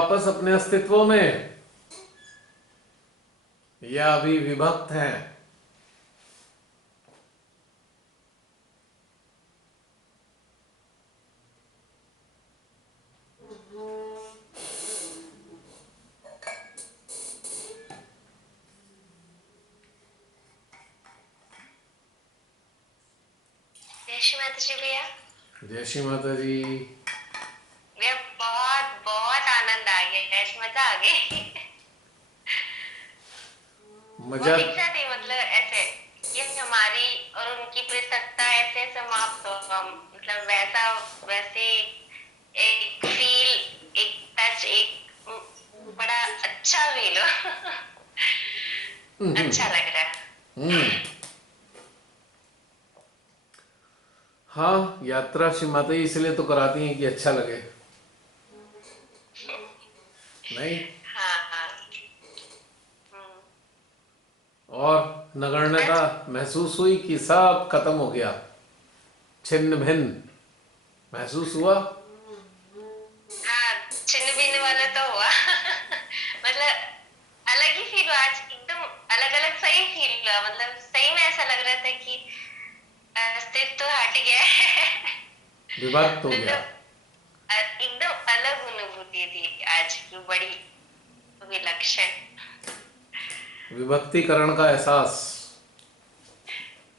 वापस अपने अस्तित्व में, या अभी विभक्त हैं? जय श्री माता जी भैया। जय श्री माता जी। भैया बहुत बहुत आनंद आ गया, ऐसे मजा आ गई। मजा। बहुत इच्छा थी, मतलब ऐसे कि हमारी और उनकी पृथकता ऐसे समाप्त हो, हम मतलब वैसा वैसे एक फील, एक टच, एक बड़ा अच्छा फील हो। अच्छा लग रहा है। हाँ, यात्रा श्री माता जी इसलिए तो कराती हैं कि अच्छा लगे, नहीं? हाँ हाँ। हम्म। और नगण्यता आज महसूस हुई कि सब खत्म हो गया, छिन्न भिन्न महसूस हुआ? हाँ, छिन्न भिन्न वाला तो हुआ। मतलब अलग ही फील हुआ आज, एकदम अलग अलग सही फील हुआ, मतलब सही में ऐसा लग रहा था कि अस्तित्व तो हट गया है। विभक्त हो गया। मतलब एकदम अलग अनुभूति थी आज की, बड़ी विलक्षण। विभक्तिकरण का एहसास।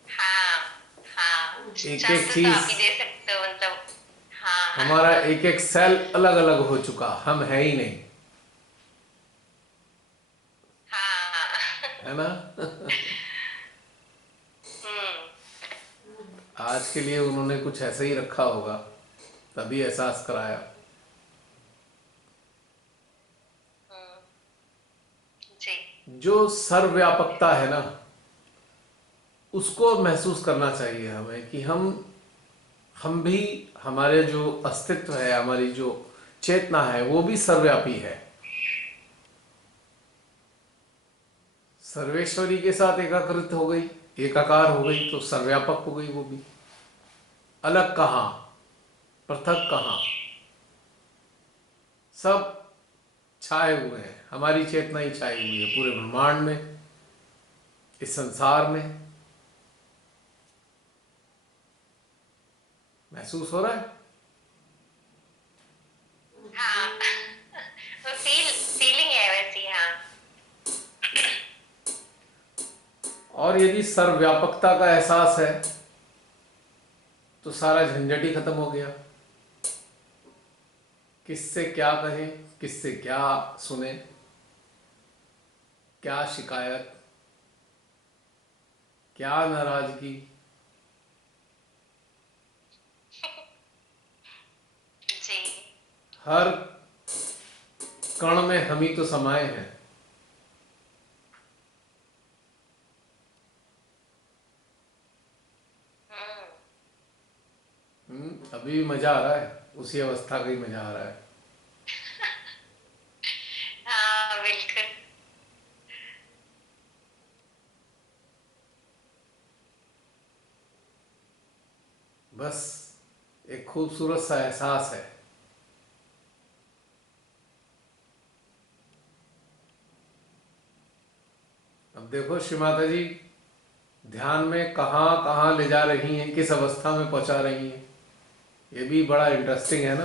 हाँ हाँ, एक एक शब्द तो चीज, आप ही दे सकते हो, मतलब हाँ हाँ। हमारा एक एक सेल अलग अलग हो चुका, हम है ही नहीं, हाँ। है ना? हम्म। आज के लिए उन्होंने कुछ ऐसा ही रखा होगा, तभी एहसास कराया। हम्म। जी। जो सर्वव्यापकता है ना, उसको महसूस करना चाहिए हमें कि हम भी, हमारे जो अस्तित्व है, हमारी जो चेतना है, वो भी सर्वव्यापी है। सर्वेश्वरी के साथ एकाकृत हो गई, एकाकार हो गई, तो सर्वव्यापक हो गई वो भी। अलग कहाँ, पृथक कहाँ, सब छाए हुए हैं, हमारी चेतना ही छाई हुई है पूरे ब्रह्मांड में, इस संसार में। महसूस हो रहा है? हाँ। वो फीलिंग है वैसी, हाँ। और यदि सर्वव्यापकता का एहसास है तो सारा झंझट ही खत्म हो गया। किससे क्या कहें, किससे क्या सुने, क्या शिकायत, क्या नाराजगी। जी। हर कण में हम ही तो समाये हैं। हम्म। अभी भी मजा आ रहा है, उसी अवस्था का ही मजा आ रहा है। हाँ बिल्कुल। बस एक खूबसूरत सा एहसास है। अब देखो श्री माता जी ध्यान में कहाँ कहाँ ले जा रही हैं, किस अवस्था में पहुंचा रही हैं, ये भी बड़ा इंटरेस्टिंग है ना?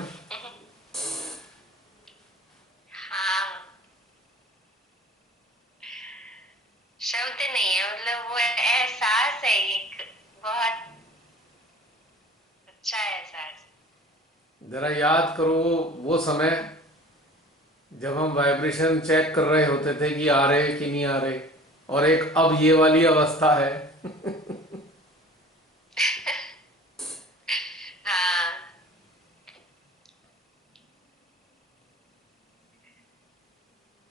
हाँ, शब्द नहीं है, मतलब वो एहसास है एक बहुत अच्छा एहसास। जरा याद करो वो समय जब हम वाइब्रेशन चेक कर रहे होते थे कि आ रहे कि नहीं आ रहे, और एक अब ये वाली अवस्था है। हाँ,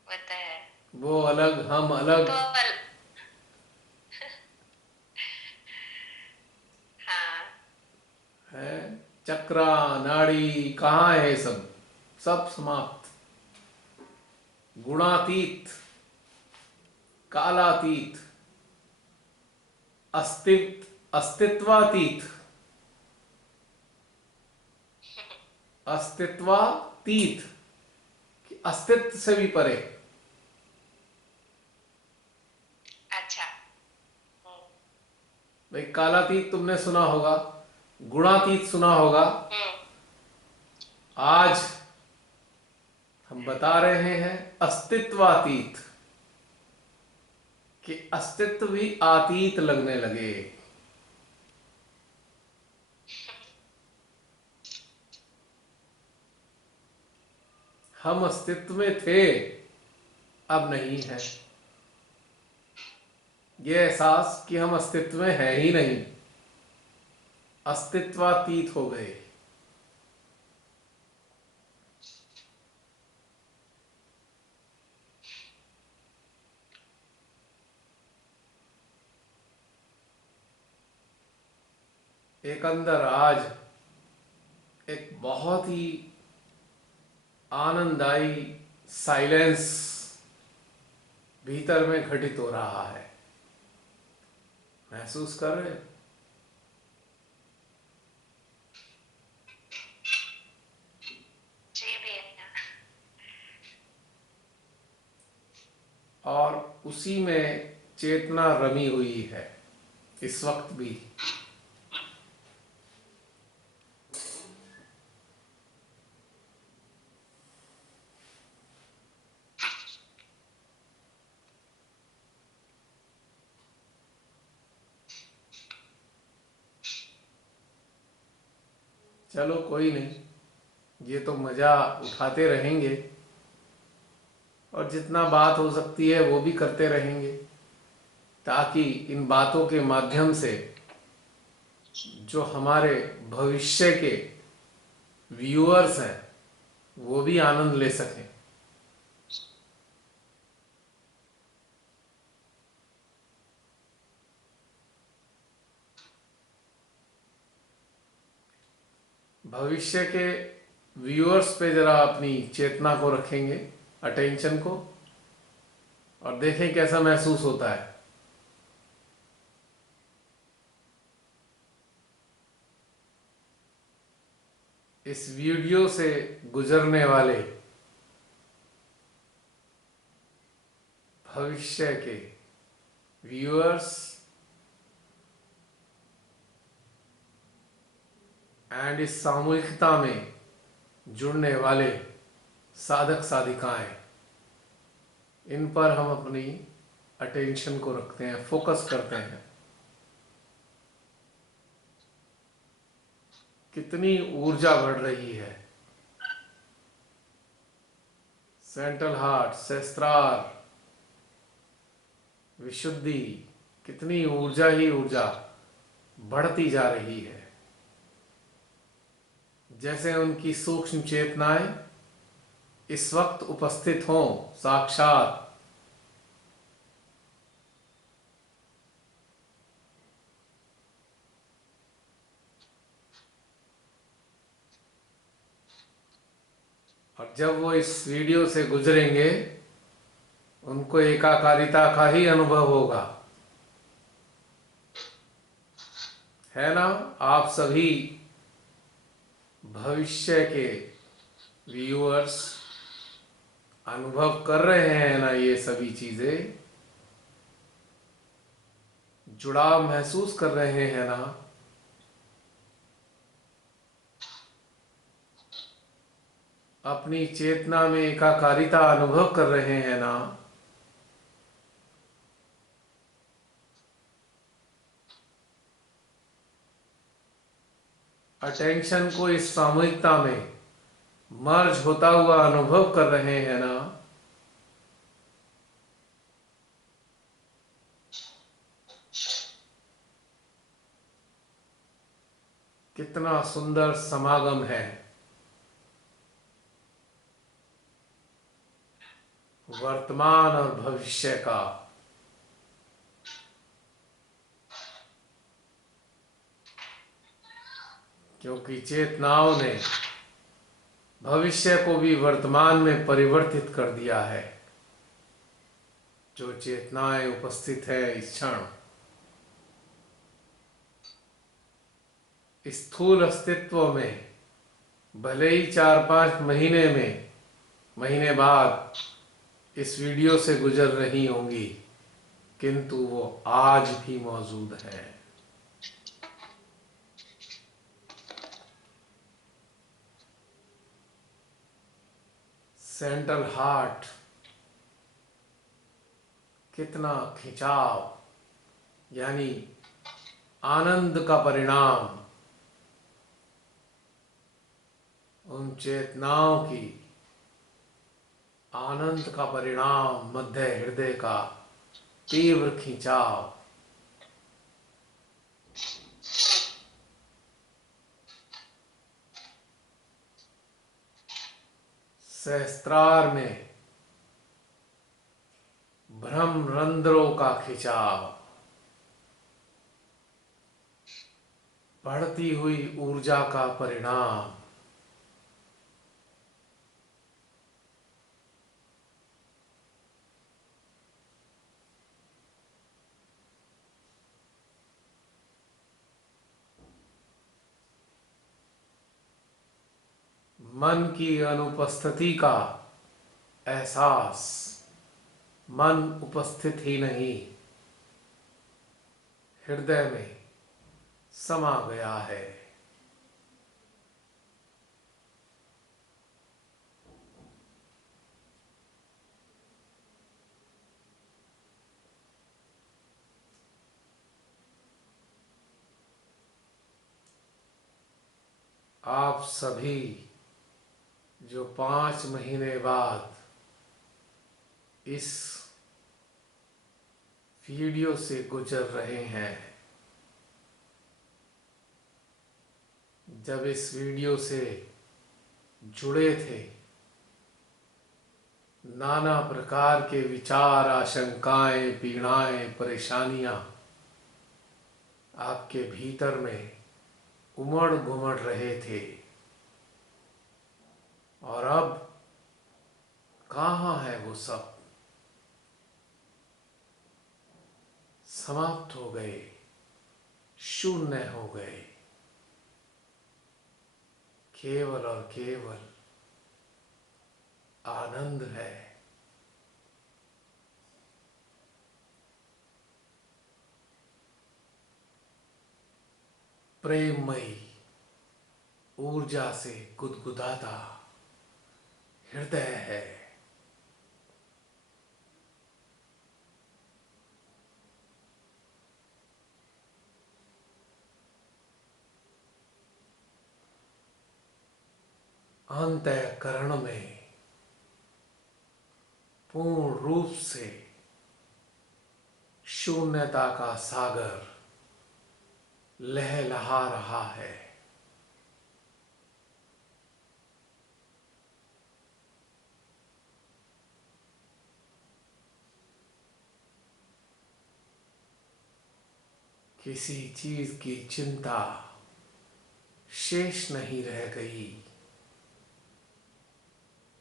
वो तो है। वो अलग, हम वो अलग तो हाँ। है। चक्रा नाड़ी कहाँ है, सब सब समाप्त। गुणातीत, कालातीत, अस्तित्वातीत, अस्तित्वातीत, अस्तित्व से भी परे। अच्छा। हम्म। भाई कालातीत तुमने सुना होगा, गुणातीत सुना होगा। हम्म। आज हम बता रहे हैं अस्तित्वातीत, कि अस्तित्व भी आतीत लगने लगे। हम अस्तित्व में थे, अब नहीं है। ये एहसास कि हम अस्तित्व में है ही नहीं, अस्तित्वातीत हो गए। एक अंदर आज एक बहुत ही आनंददायी साइलेंस भीतर में घटित हो रहा है। महसूस कर रहे हो? जी भैया। और उसी में चेतना रमी हुई है इस वक्त भी। चलो कोई नहीं, ये तो मजा उठाते रहेंगे, और जितना बात हो सकती है वो भी करते रहेंगे, ताकि इन बातों के माध्यम से जो हमारे भविष्य के व्यूअर्स हैं वो भी आनंद ले सकें। भविष्य के व्यूअर्स पे जरा अपनी चेतना को रखेंगे, अटेंशन को, और देखें कैसा महसूस होता है। इस वीडियो से गुजरने वाले भविष्य के व्यूअर्स एंड इस सामूहिकता में जुड़ने वाले साधक साधिकाएं, इन पर हम अपनी अटेंशन को रखते हैं, फोकस करते हैं। कितनी ऊर्जा बढ़ रही है। सेंट्रल हार्ट, सहस्त्रार, विशुद्धि, कितनी ऊर्जा ही ऊर्जा बढ़ती जा रही है। जैसे उनकी सूक्ष्म चेतनाएं इस वक्त उपस्थित हों साक्षात। और जब वो इस वीडियो से गुजरेंगे उनको एकाकारिता का ही अनुभव होगा, है ना? आप सभी भविष्य के व्यूअर्स अनुभव कर रहे हैं ना ये सभी चीजें? जुड़ाव महसूस कर रहे हैं ना? अपनी चेतना में एकाकारिता अनुभव कर रहे हैं ना? अटेंशन को इस सामूहिकता में मर्ज होता हुआ अनुभव कर रहे हैं ना? कितना सुंदर समागम है वर्तमान और भविष्य का। क्योंकि चेतनाओं ने भविष्य को भी वर्तमान में परिवर्तित कर दिया है। जो चेतनाएं उपस्थित है इस क्षण, स्थूल अस्तित्व में, भले ही 4-5 महीने में महीने बाद इस वीडियो से गुजर रही होंगी, किंतु वो आज भी मौजूद है। सेंट्रल हार्ट, कितना खिंचाव, यानी आनंद का परिणाम, उन चेतनाओं की आनंद का परिणाम, मध्य हृदय का तीव्र खिंचाव। सहस्त्रार में भ्रम रंध्रों का खिंचाव, बढ़ती हुई ऊर्जा का परिणाम। मन की अनुपस्थिति का एहसास, मन उपस्थित ही नहीं, हृदय में समा गया है। आप सभी जो 5 महीने बाद इस वीडियो से गुजर रहे हैं, जब इस वीडियो से जुड़े थे, नाना प्रकार के विचार, आशंकाएं, पीड़ाएं, परेशानियां आपके भीतर में उमड़ घुमड़ रहे थे, और अब कहाँ है वो सब? समाप्त हो गए, शून्य हो गए। केवल और केवल आनंद है। प्रेममयी ऊर्जा से गुदगुदाता हृदय है। अंतःकरण में पूर्ण रूप से शून्यता का सागर लहलहा रहा है। किसी चीज की चिंता शेष नहीं रह गई,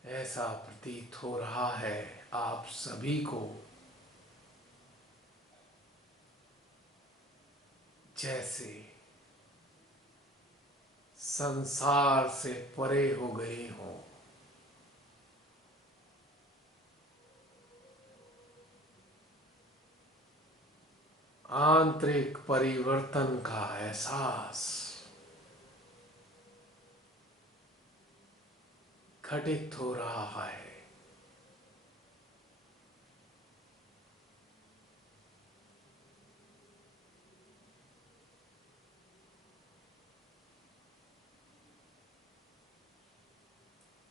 ऐसा प्रतीत हो रहा है आप सभी को, जैसे संसार से परे हो गए हों। आंतरिक परिवर्तन का एहसास घटित हो रहा है।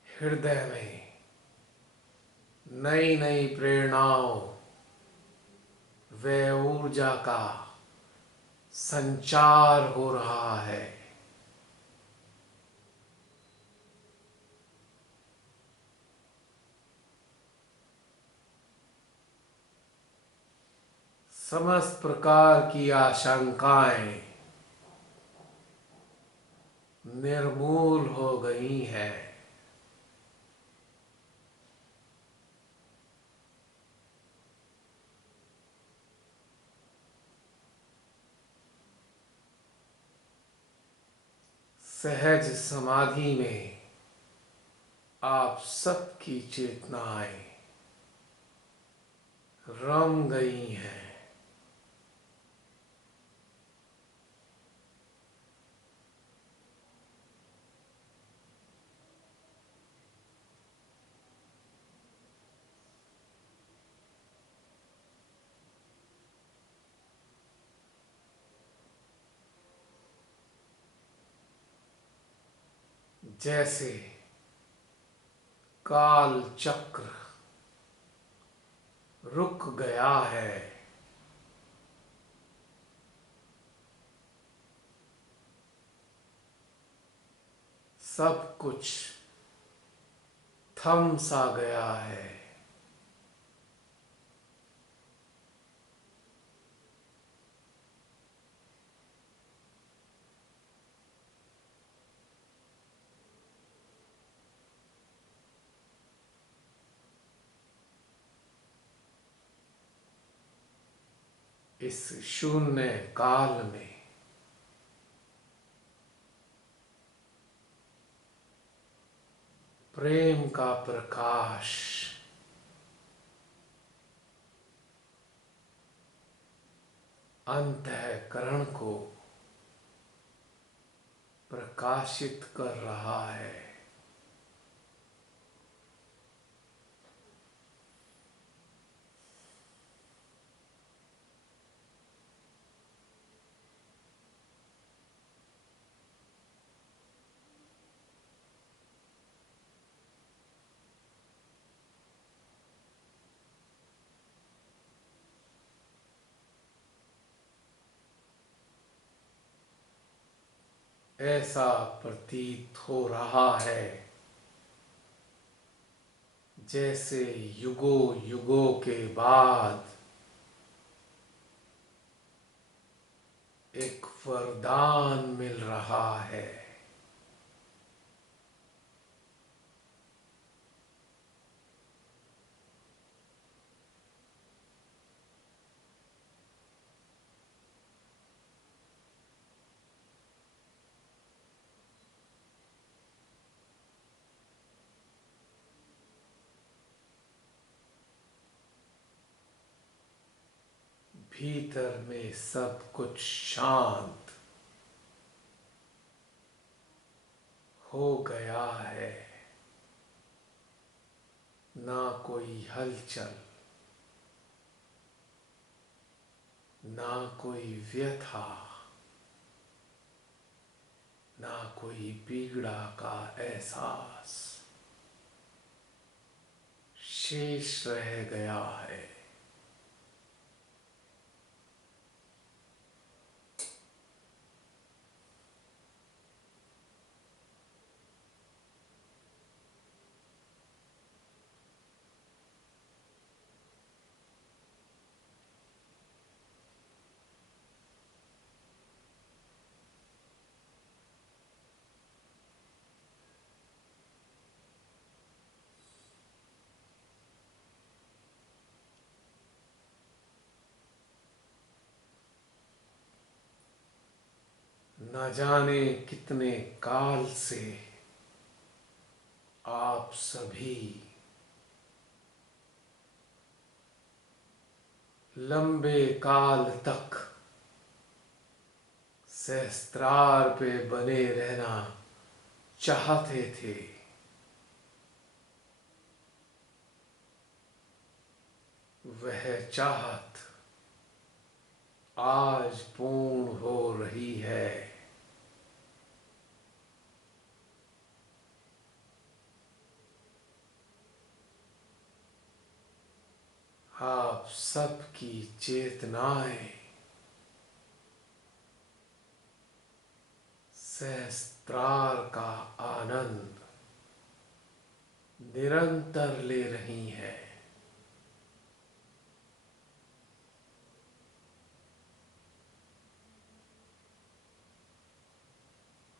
हृदय में नई नई प्रेरणाओं व ऊर्जा का संचार हो रहा है। समस्त प्रकार की आशंकाएं निर्मूल हो गई हैं। सहज समाधि में आप सबकी चेतनाएं रम गई हैं। जैसे काल चक्र रुक गया है, सब कुछ थम सा गया है। इस शून्य काल में प्रेम का प्रकाश अंतःकरण को प्रकाशित कर रहा है। ऐसा प्रतीत हो रहा है जैसे युगों युगों के बाद एक वरदान मिल रहा है। भीतर में सब कुछ शांत हो गया है, ना कोई हलचल, ना कोई व्यथा, ना कोई पीड़ा का एहसास शेष रह गया है। न जाने कितने काल से आप सभी लंबे काल तक सहस्त्रार पे बने रहना चाहते थे। वह चाहत आज पूर्ण हो रही है। आप सबकी चेतनाएं सहस्त्रार का आनंद निरंतर ले रही है।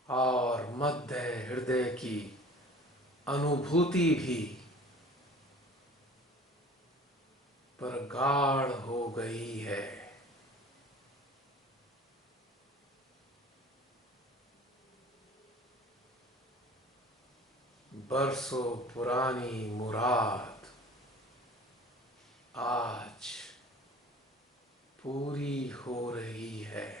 और मध्य हृदय की अनुभूति भी प्रगाढ़ हो गई है। बरसों पुरानी मुराद आज पूरी हो रही है।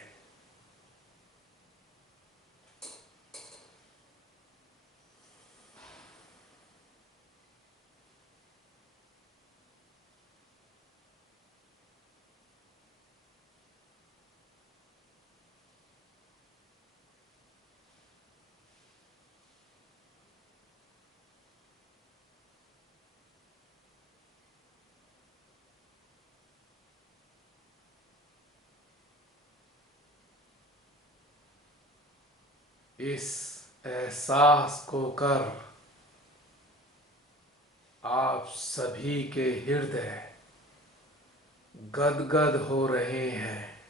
इस एहसास को कर आप सभी के हृदय गदगद हो रहे हैं।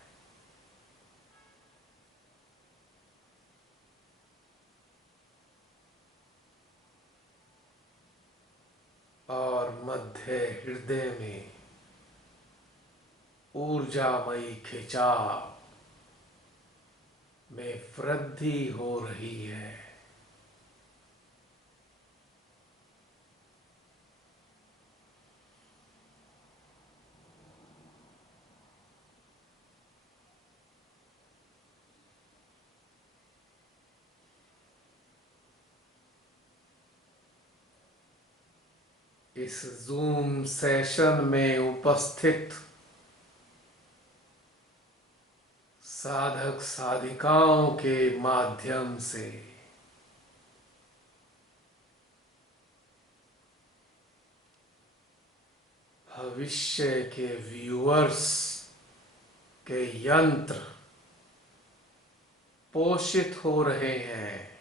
और मध्य हृदय में ऊर्जामयी खिंचाव में वृद्धि हो रही है। इस जूम सेशन में उपस्थित साधक साधिकाओं के माध्यम से भविष्य के व्यूअर्स के यंत्र पोषित हो रहे हैं।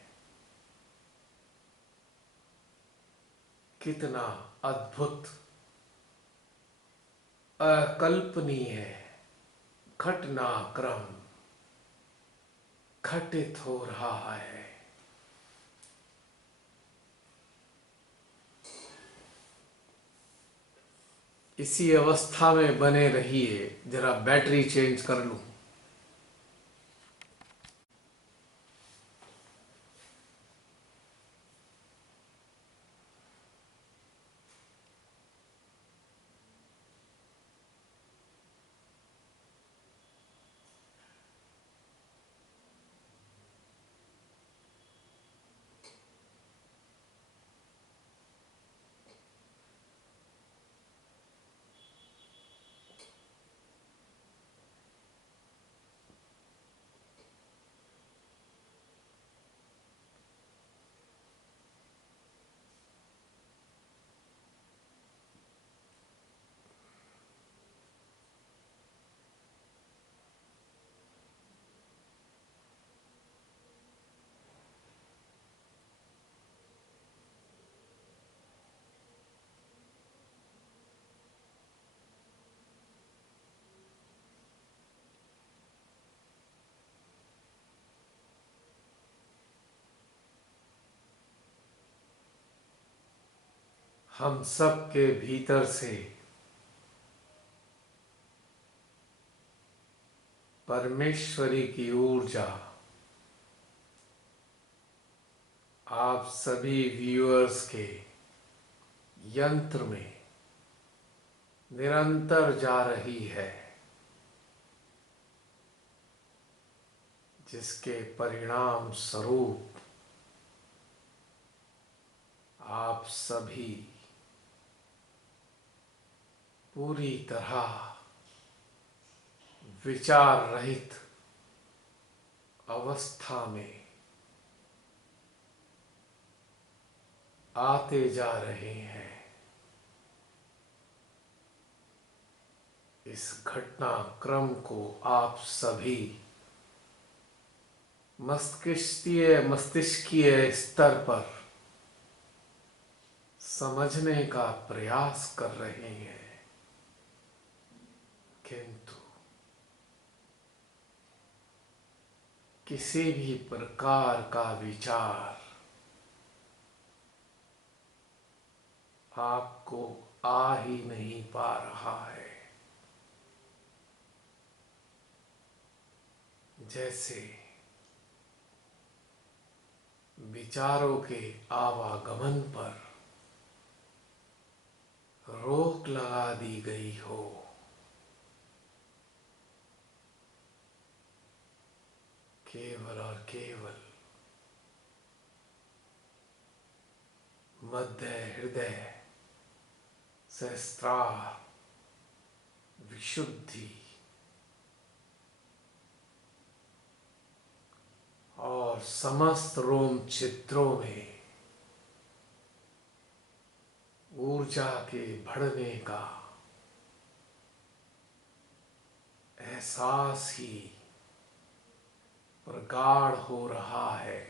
कितना अद्भुत, अकल्पनीय घटनाक्रम घटित हो रहा है। इसी अवस्था में बने रहिए। जरा बैटरी चेंज कर लूं। हम सब के भीतर से परमेश्वरी की ऊर्जा आप सभी व्यूअर्स के यंत्र में निरंतर जा रही है, जिसके परिणाम स्वरूप आप सभी पूरी तरह विचार रहित अवस्था में आते जा रहे हैं। इस घटनाक्रम को आप सभी मस्तिष्कीय स्तर पर समझने का प्रयास कर रहे हैं, किंतु किसी भी प्रकार का विचार आपको आ ही नहीं पा रहा है। जैसे विचारों के आवागमन पर रोक लगा दी गई हो। केवल और केवल मध्य हृदय सहस्त्रार विशुद्धि और समस्त रोम छिद्रों में ऊर्जा के बढ़ने का एहसास ही प्रगाढ़ हो रहा है।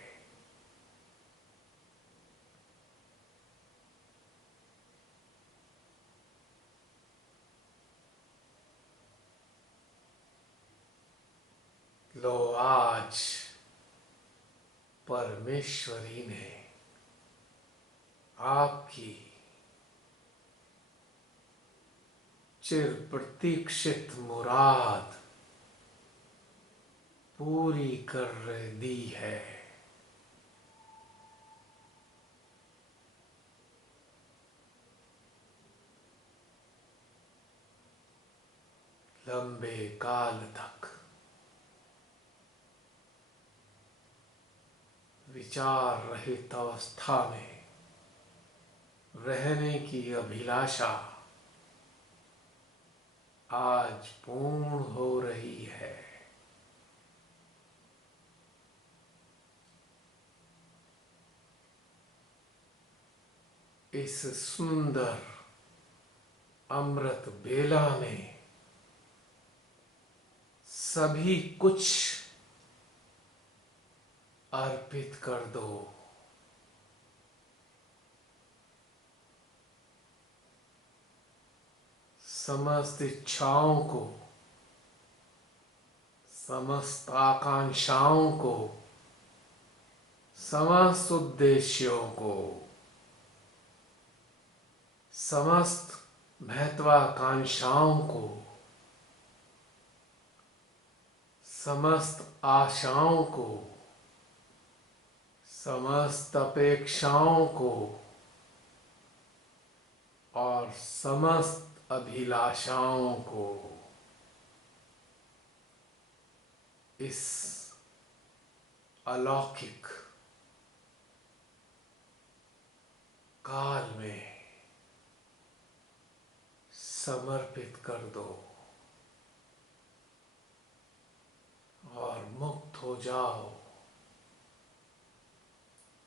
लो आज परमेश्वरी ने आपकी चिर प्रतीक्षित मुराद पूरी कर दी है। लंबे काल तक विचार रहित अवस्था में रहने की अभिलाषा आज पूर्ण हो रही है। इस सुंदर अमृत बेला में सभी कुछ अर्पित कर दो। समस्त इच्छाओं को, समस्त आकांक्षाओं को, समस्त उद्देश्यों को, समस्त महत्वाकांक्षाओं को, समस्त आशाओं को, समस्त अपेक्षाओं को और समस्त अभिलाषाओं को इस अलौकिक काल में समर्पित कर दो और मुक्त हो जाओ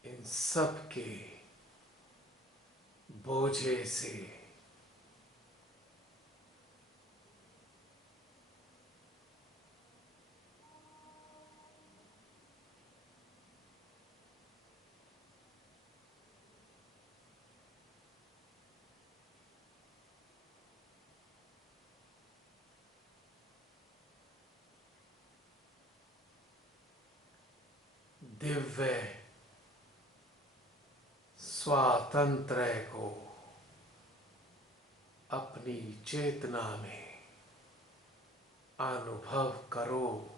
इन सब के बोझे से। दिव्य स्वातंत्र्य को अपनी चेतना में अनुभव करो।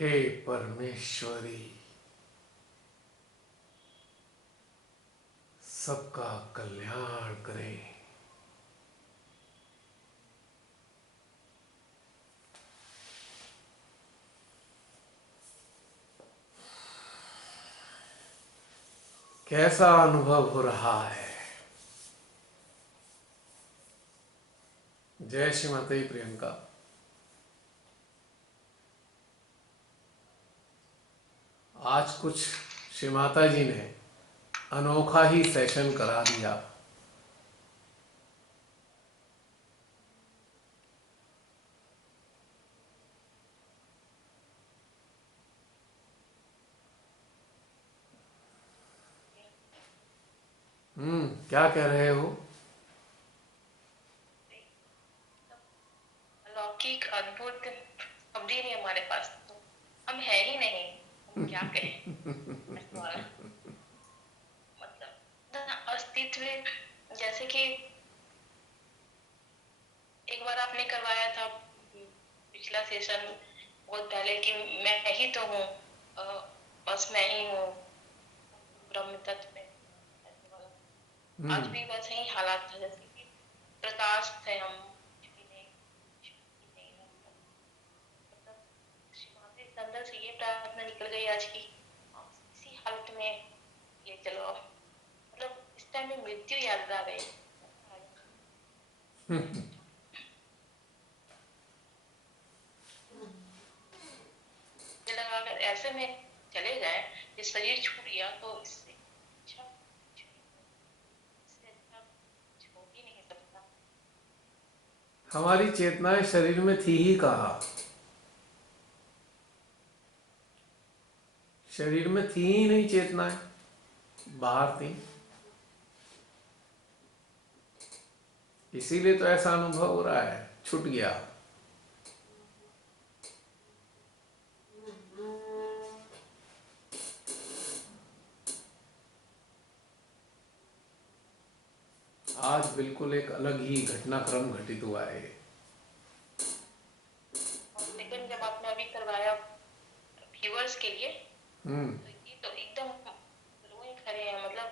हे परमेश्वरी, सबका कल्याण करे। कैसा अनुभव हो रहा है? जय श्री माता दी प्रियंका। आज कुछ श्री माता जी ने अनोखा ही सेशन करा दिया। क्या कह रहे हो? अलौकिक अद्भुत शब्द ही नहीं हमारे पास, तो हम है ही नहीं, हम क्या कहें ऐसा वाला। मतलब ना अस्तित्व, जैसे कि एक बार आपने करवाया था पिछला सेशन बहुत पहले कि मैं ही तो हूँ, बस मैं ही हूँ ब्रह्म तत्व में, ऐसे वाला। आज भी वैसे ही हालात था, जैसे कि प्रकाश थे हम, कुछ भी नहीं, कुछ भी नहीं है। मतलब शिवाजी के अंदर से ये प्रार्थना निकल गई आज की, इसी हालत में ये चलो। मतलब इस टाइम में मृत्यु याद आ गई। मुझे लगा अगर ऐसे में चले जाए, ये शरीर छूट गया तो इससे अच्छा कुछ नहीं, इससे अच्छा कुछ हो ही नहीं सकता। हमारी चेतनाएं शरीर में थी ही कहाँ? शरीर में थी ही नहीं चेतनाएं, बाहर थी। इसीलिए तो ऐसा अनुभव हो रहा है, छूट गया। आज बिल्कुल एक अलग ही घटनाक्रम घटित हुआ है। लेकिन जब आपने अभी करवाया व्यूअर्स के लिए, तो ये तो एकदम रोए खड़े हैं। मतलब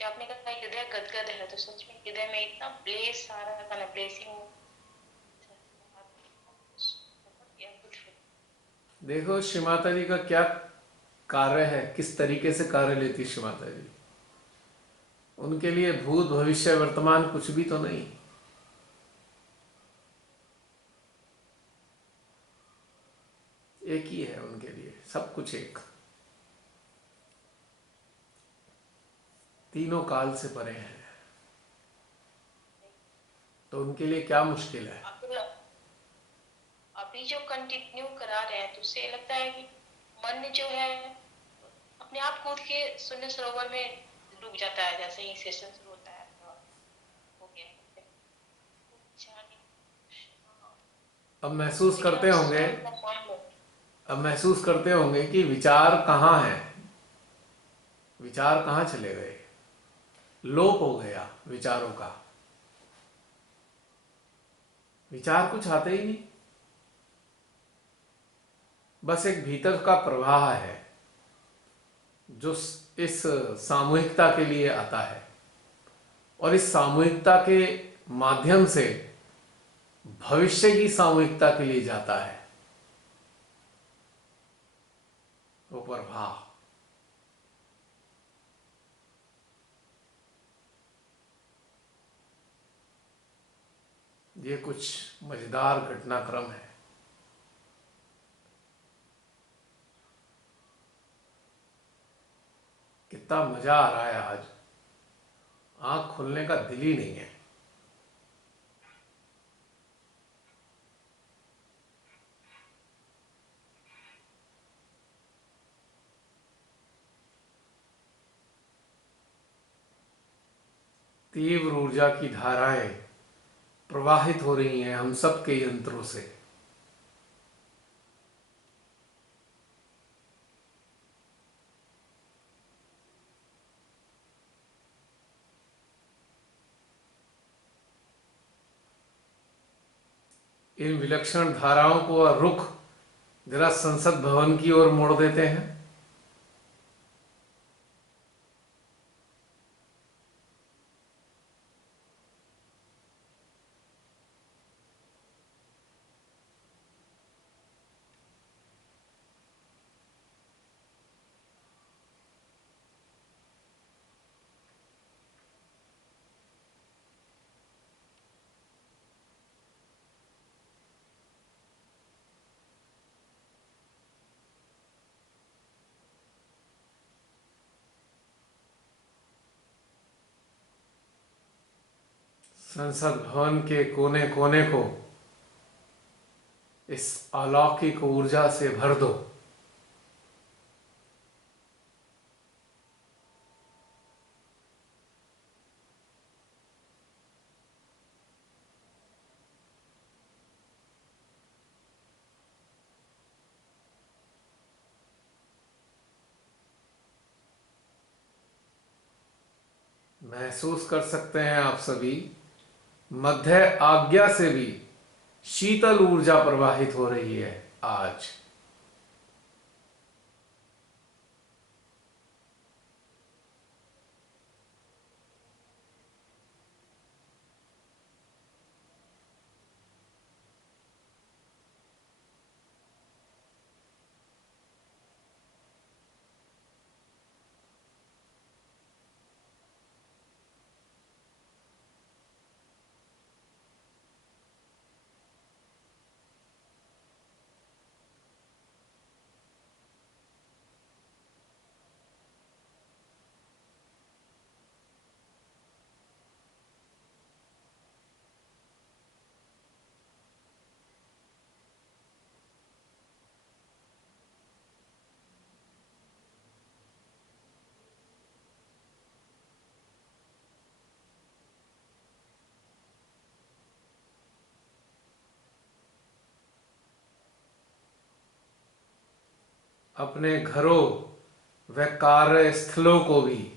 जब आपने कहा हृदय गदगद है, तो सच में हृदय में इतना ब्लेस आ रहा था ना, ब्लेसिंग। देखो श्री माता जी का क्या कार्य है, किस तरीके से कार्य लेती श्री माता जी। उनके लिए भूत भविष्य वर्तमान कुछ भी तो नहीं। एक ही है उनके लिए, सब कुछ एक। तीनों काल से परे हैं, तो उनके लिए क्या मुश्किल है? अभी जो कंटिन्यू करा रहे हैं, तो उससे लगता है कि मन जो है अपने आप कूद के शून्य सरोवर में डूब जाता है। जैसे ही सेशन शुरू होता है तो हो गया। अब महसूस लेकिन करते अब होंगे, स्वयं का काम हो। अब महसूस करते होंगे कि विचार कहाँ है, विचार कहाँ चले गए, लोप हो गया विचारों का। विचार कुछ आते ही नहीं, बस एक भीतर का प्रवाह है जो इस सामूहिकता के लिए आता है, और इस सामूहिकता के माध्यम से भविष्य की सामूहिकता के लिए जाता है वो प्रवाह। ये कुछ मजेदार घटनाक्रम है। कितना मजा आ रहा है आज, आंख खुलने का दिल ही नहीं है। तीव्र ऊर्जा की धाराएं प्रवाहित हो रही हैं हम सबके यंत्रों से। इन विलक्षण धाराओं को रुख जरा संसद भवन की ओर मोड़ देते हैं। संसद भवन के कोने कोने को इस अलौकिक ऊर्जा से भर दो। महसूस कर सकते हैं आप सभी, मध्य आज्ञा से भी शीतल ऊर्जा प्रवाहित हो रही है आज। अपने घरों व कार्यस्थलों को भी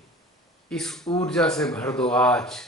इस ऊर्जा से भर दो आज।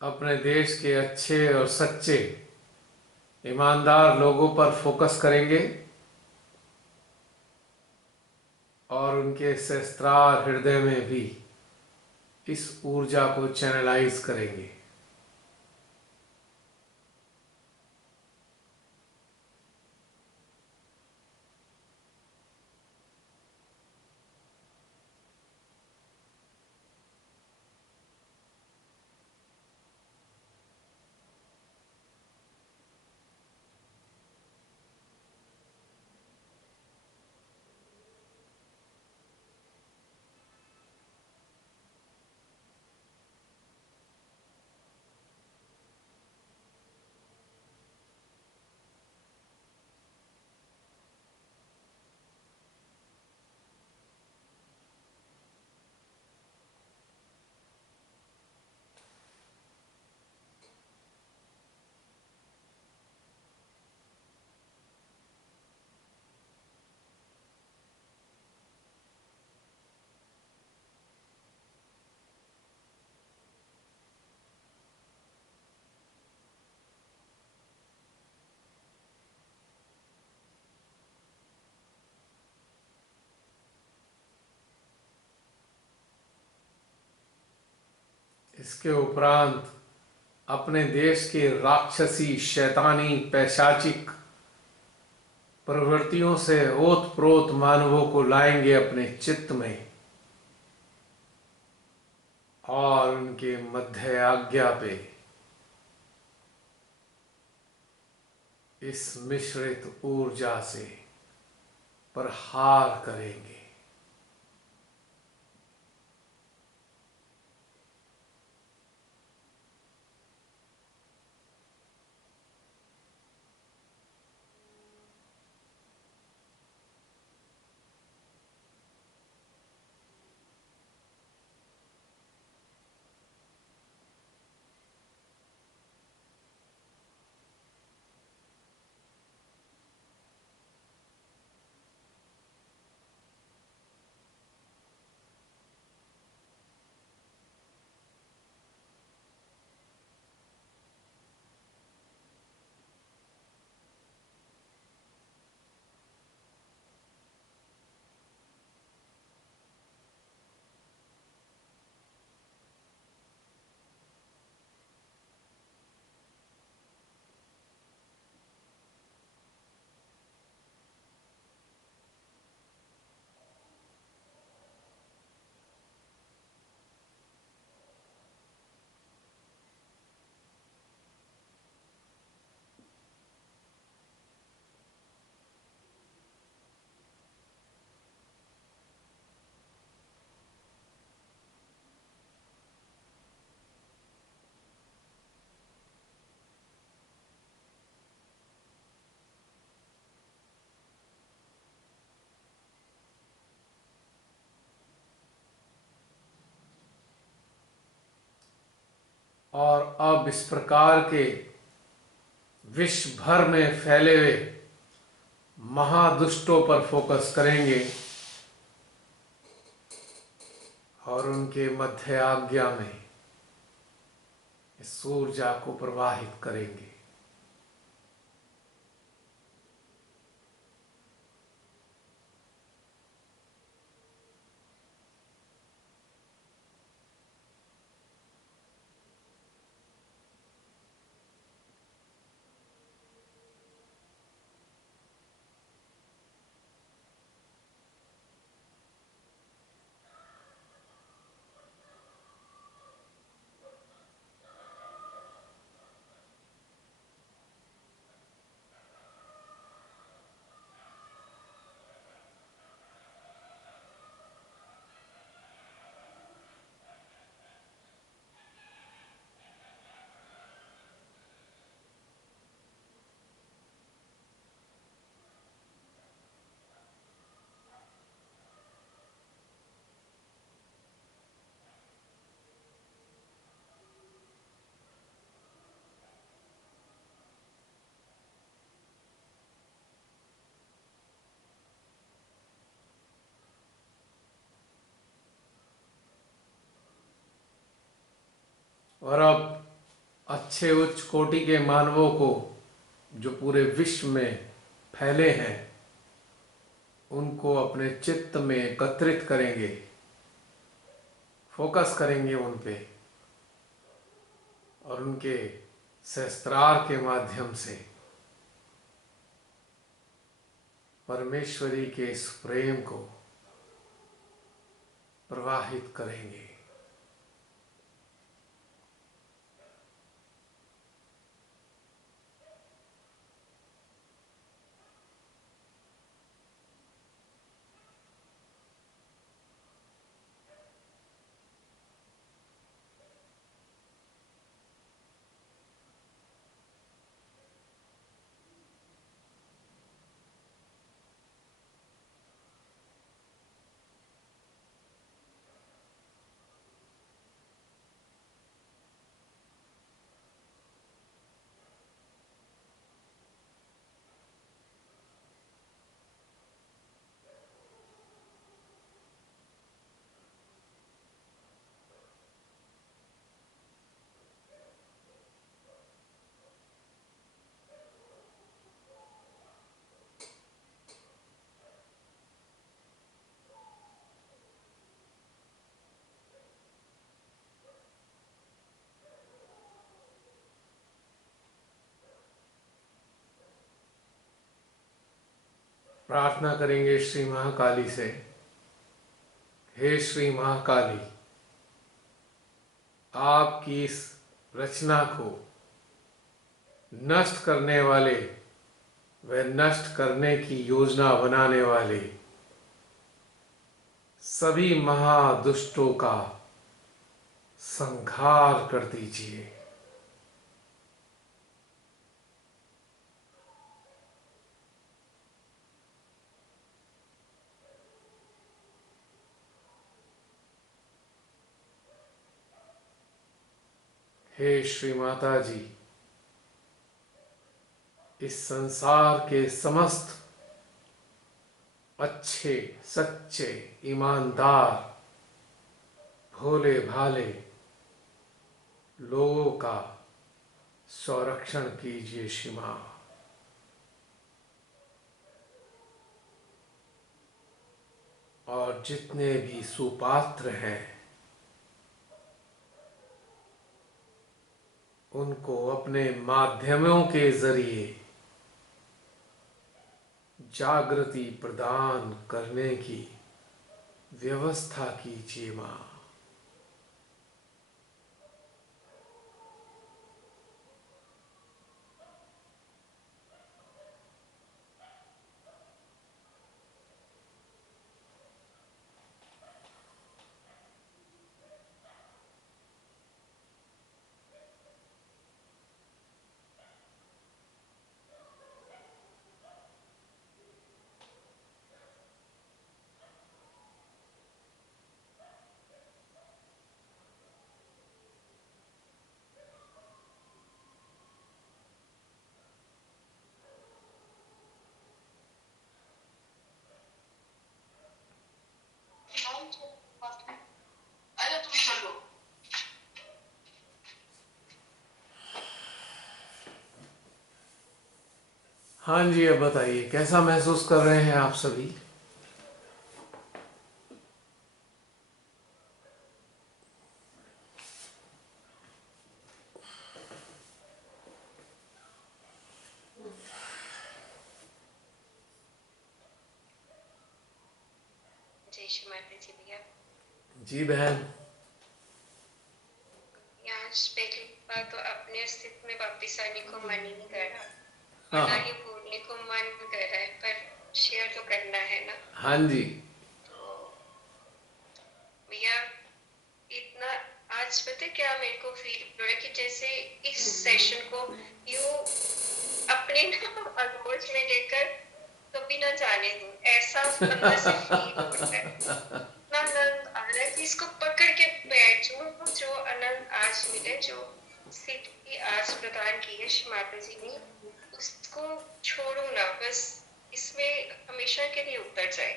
अपने देश के अच्छे और सच्चे ईमानदार लोगों पर फोकस करेंगे और उनके सहस्त्रार हृदय में भी इस ऊर्जा को चैनलाइज करेंगे। इसके उपरांत अपने देश के राक्षसी शैतानी पैशाचिक प्रवृत्तियों से ओत प्रोत मानवों को लाएंगे अपने चित्त में और उनके मध्य आज्ञा पे इस मिश्रित ऊर्जा से प्रहार करेंगे। और अब इस प्रकार के विश्व भर में फैले हुए महादुष्टों पर फोकस करेंगे और उनके मध्य आज्ञा में इस ऊर्जा को प्रवाहित करेंगे। और अब अच्छे उच्च कोटि के मानवों को जो पूरे विश्व में फैले हैं उनको अपने चित्त में एकत्रित करेंगे, फोकस करेंगे उन पे और उनके सहस्त्रार के माध्यम से परमेश्वरी के इस प्रेम को प्रवाहित करेंगे। प्रार्थना करेंगे श्री महाकाली से। हे श्री महाकाली, आपकी इस रचना को नष्ट करने वाले व नष्ट करने की योजना बनाने वाले सभी महादुष्टों का संहार कर दीजिए। हे श्री माता जी, इस संसार के समस्त अच्छे, सच्चे, ईमानदार, भोले भाले लोगों का संरक्षण कीजिए श्री मां। और जितने भी सुपात्र हैं उनको अपने माध्यमों के जरिए जागृति प्रदान करने की व्यवस्था कीजिए मां। अरे तुम चलो। हाँ जी, अब बताइए कैसा महसूस कर रहे हैं आप सभी? जय श्री माता जी भैया। जी बहन। यहाँ पहली बात तो अपने अस्तित्व में वापिस आने को मन ही नहीं कर रहा और ना हाँ ही बोलने को मन कर रहा है, पर शेयर तो करना है ना। हाँ जी। तो भैया इतना आज पता है क्या मेरे को फील हो रहा है कि जैसे इस सेशन को यू अपने आगोश में लेकर कभी ना जाने दूं, ऐसा अंदर से फील होता है। इतना आनंद आ रहा है कि इसको पकड़ के बैठ जाऊं, जो आनंद आज मिले, जो स्थिति आज प्रदान की है श्री माता जी ने, उसको छोड़ू ना, बस इसमें हमेशा के लिए उतर जाए।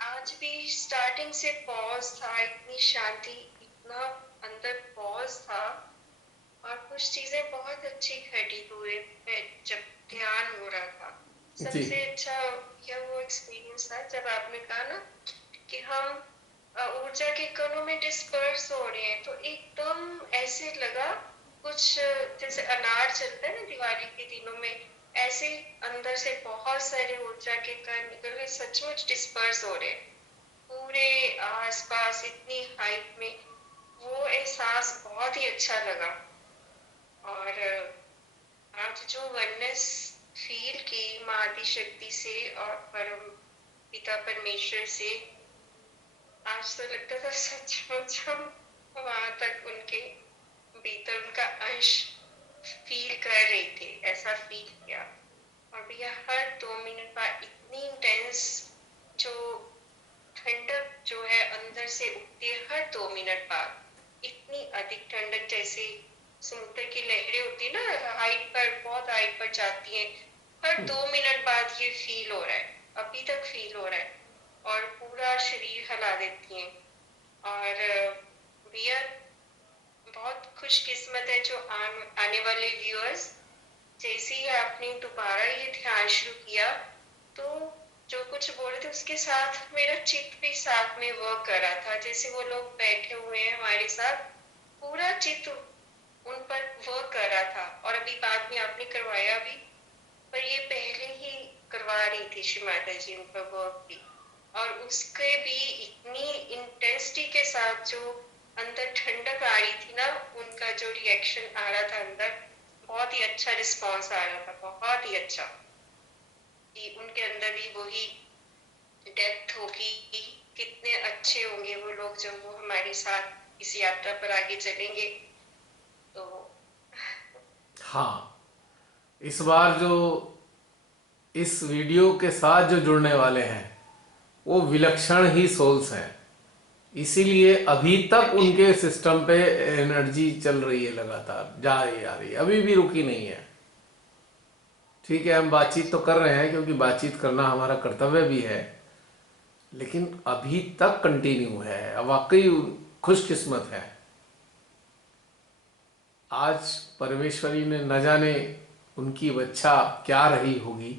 आज भी स्टार्टिंग से पॉज था, इतनी शांति, इतना अंदर पॉज था और कुछ चीजें बहुत अच्छी घटी हुए जब ध्यान हो रहा था। जी सबसे अच्छा क्या वो एक्सपीरियंस था जब आपने कहा ना कि हम ऊर्जा के कणों में डिस्पर्स हो रहे हैं, तो एकदम ऐसे लगा कुछ जैसे अनार चलता है ना दिवाली के दिनों में, ऐसे अंदर से बहुत सारे ऊर्जा के कण निकल रहे, सचमुच डिस्पर्स हो रहे पूरे आसपास इतनी हाइट में। वो एहसास बहुत ही अच्छा लगा। और आज जो वननेस फील की माँ आदि शक्ति से और परम पिता परमेश्वर से, आज तो लगता था सचमुच हम वहां तक उनके भीतर उनका अंश फील कर रहे थे, ऐसा फील किया। और भैया हर 2 मिनट बाद इतनी इंटेंस जो ठंडक जो है अंदर से उठती है, हर 2 मिनट बाद इतनी अधिक ठंडक, जैसे समुद्र की लहरें होती है ना, हाइट पर, बहुत हाइट पर जाती हैं, हर 2 मिनट बाद ये फील हो रहा है, अभी तक फील हो रहा है और पूरा शरीर हिला देती हैं। और भैया बहुत खुशकिस्मत है जो आने वाले व्यूअर्स, जैसे ही आपने दोबारा ये ध्यान शुरू किया तो जो कुछ बोल रहे थे उसके साथ मेरा चित्त भी साथ में वर्क कर रहा था, जैसे वो लोग बैठे हुए हैं हमारे साथ, पूरा चित्त उन पर वर्क कर रहा था। और अभी बाद में आपने करवाया भी, पर ये पहले ही करवा रही थी श्री माता जी उनका वर्क भी, और उसके भी इतनी इंटेंसिटी के साथ जो अंदर ठंडक आ रही थी ना, उनका जो रिएक्शन आ रहा था अंदर, बहुत ही अच्छा रिस्पॉन्स आ रहा था, बहुत ही अच्छा, कि उनके अंदर भी वही डेप्थ होगी। कितने अच्छे होंगे वो लोग जब वो हमारे साथ इस यात्रा पर आगे चलेंगे। तो हाँ, इस बार जो इस वीडियो के साथ जो जुड़ने वाले हैं वो विलक्षण ही सोल्स हैं, इसीलिए अभी तक उनके सिस्टम पे एनर्जी चल रही है, लगातार जा रही आ रही है, अभी भी रुकी नहीं है। ठीक है, हम बातचीत तो कर रहे हैं क्योंकि बातचीत करना हमारा कर्तव्य भी है, लेकिन अभी तक कंटिन्यू है, वाकई खुशकिस्मत है। आज परमेश्वरी ने न जाने उनकी इच्छा क्या रही होगी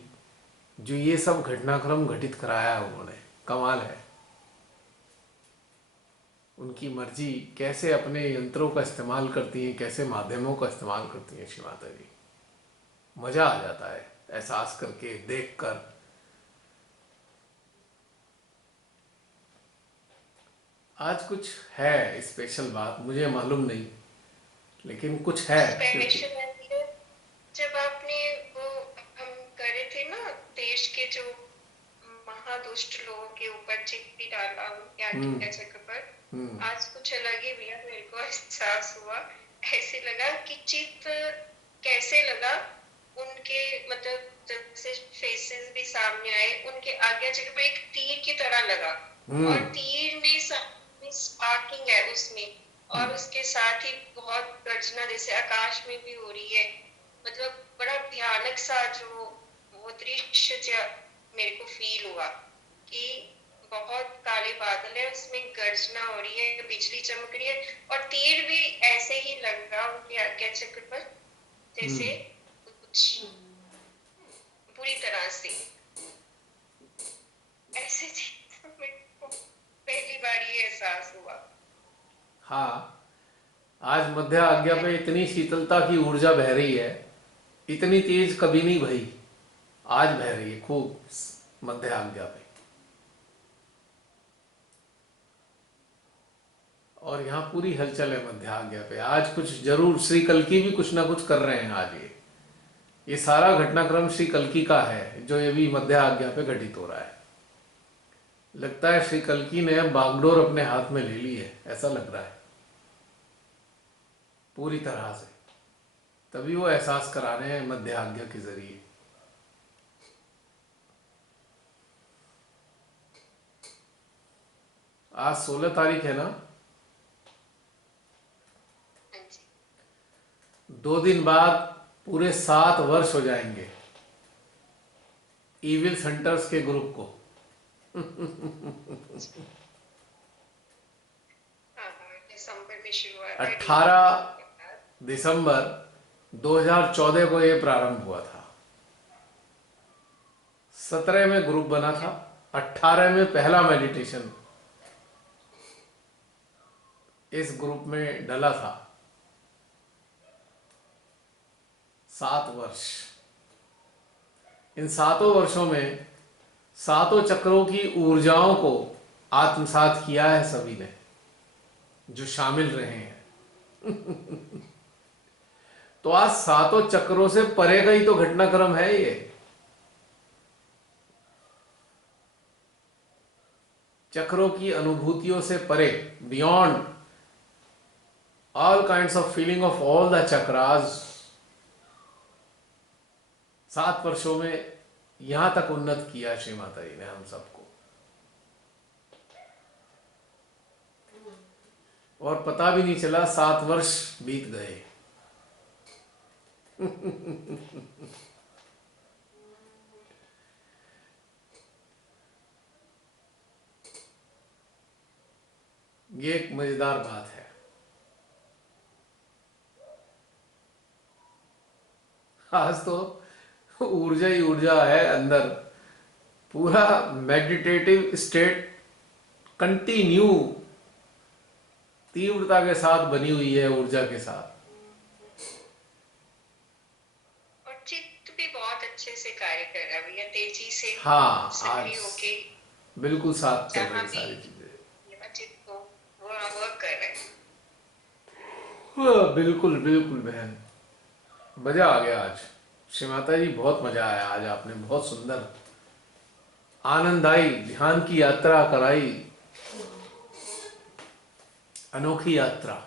जो ये सब घटनाक्रम घटित कराया उन्होंने। कमाल है, उनकी मर्जी कैसे अपने यंत्रों का इस्तेमाल करती हैं, कैसे माध्यमों का इस्तेमाल करती हैं श्री माता जी। मजा आ जाता है एहसास करके, देखकर। आज कुछ है स्पेशल बात, मुझे मालूम नहीं, लेकिन कुछ है क्योंकि स्पेशल है जब आपने वो हम करे थे ना, देश के जो महादुष्ट लोगों के ऊपर चिट्ठी डाला उनके हम्म आज्ञा चक्र पर, हम्म आज कुछ अलग ही भैया मेरे को एहसास हुआ। ऐसे लगा कि चित्त कैसे लगा उनके, मतलब जैसे फेसेस भी सामने आए, उनके आज्ञा चक्र पर एक तीर की तरह लगा, और हम्म तीर में स्पार्किंग है उसमें, और उसके साथ ही बहुत गर्जना जैसे आकाश में भी हो रही है। मतलब बड़ा भयानक सा जो वो दृश्य मेरे को फील हुआ कि बहुत काले बादल है, उसमें गर्जना हो रही है, बिजली चमक रही है, और तीर भी ऐसे ही लग रहा उनके आज्ञा चक्र पर, जैसे कुछ बुरी तरह से ऐसे चीज मेरे को पहली बार ये एहसास हुआ। हाँ, आज मध्य आज्ञा पे इतनी शीतलता की ऊर्जा बह रही है, इतनी तेज कभी नहीं बही, आज बह रही है खूब मध्य आज्ञा पे। और यहाँ पूरी हलचल है मध्य आज्ञा पे, आज कुछ जरूर श्री कल्कि भी कुछ ना कुछ कर रहे हैं आज। ये सारा घटनाक्रम श्री कल्कि का है जो ये भी मध्य आज्ञा पे घटित हो रहा है। लगता है श्री कल्कि ने बागडोर अपने हाथ में ले ली है, ऐसा लग रहा है पूरी तरह से, तभी वो एहसास करा रहे हैं मध्य आज्ञा के जरिए। आज 16 तारीख है ना, हाँ जी। 2 दिन बाद पूरे 7 वर्ष हो जाएंगे इविल सेंटर्स के ग्रुप को। हाँ हाँ, दिसंबर में शुरू हुआ था, 18 दिसंबर 2014 को ये प्रारंभ हुआ था, 17 में ग्रुप बना था, 18 में पहला मेडिटेशन इस ग्रुप में डला था। 7 वर्ष, इन 7 वर्षों में 7 चक्रों की ऊर्जाओं को आत्मसात किया है सभी ने जो शामिल रहे हैं। तो आज 7 चक्रों से परे का ही तो घटनाक्रम है ये। चक्रों की अनुभूतियों से परे, beyond all kinds of feeling of all the chakras, 7 वर्षों में यहां तक उन्नत किया श्री माता जी ने हम सबको, और पता भी नहीं चला 7 वर्ष बीत गए। ये एक मजेदार बात है। आज तो ऊर्जा ही ऊर्जा है अंदर, पूरा मेडिटेटिव स्टेट कंटिन्यू तीव्रता के साथ बनी हुई है, ऊर्जा के साथ। और चित्त भी बहुत अच्छे से से कार्य कर रहा है भैया, तेजी से हाँ, सक्रिय आज होके बिल्कुल साथ चल जहाँ रही भी सारी चीजें। नियोजित हो वो वर्क कर रहे हैं। हाँ, बिल्कुल बिल्कुल बहन, मजा आ गया आज। श्री माता जी, बहुत मजा आया आज, आपने बहुत सुंदर आनंदाई ध्यान की यात्रा कराई, अनोखी यात्रा।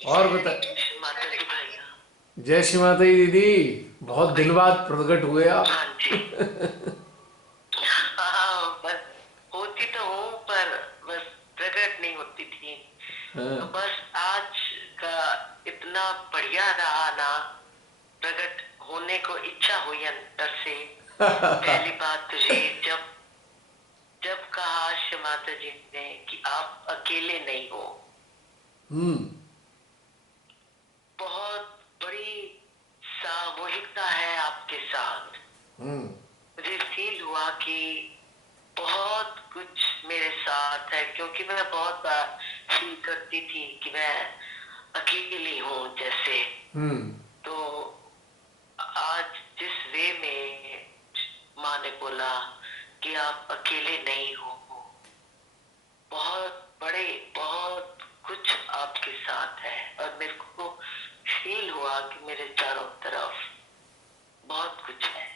और इसलिए बता। रितु माता जी भैया। जय श्री माता जी दीदी, बहुत दिन बाद प्रकट हुए आप। हाँ जी। हाँ, बस होती तो हूँ पर बस प्रकट नहीं होती थी। तो हाँ, बस आज का इतना बढ़िया रहा ना, प्रकट होने को इच्छा हुई अंदर से। पहली बात तो ये, जब जब कहा श्री माता जी ने कि आप अकेले नहीं हो, हम्म, बहुत बड़ी सामूहिकता है आपके साथ। हम्म, मुझे फील हुआ कि बहुत कुछ मेरे साथ है, क्योंकि मैं बहुत बार फील करती थी कि मैं अकेली हूँ जैसे। हम्म, तो आज जिस वे में माँ ने बोला कि आप अकेले नहीं हो, बहुत बड़े बहुत कुछ आपके साथ है, और मेरे को फील हुआ कि मेरे चारों तरफ बहुत कुछ है।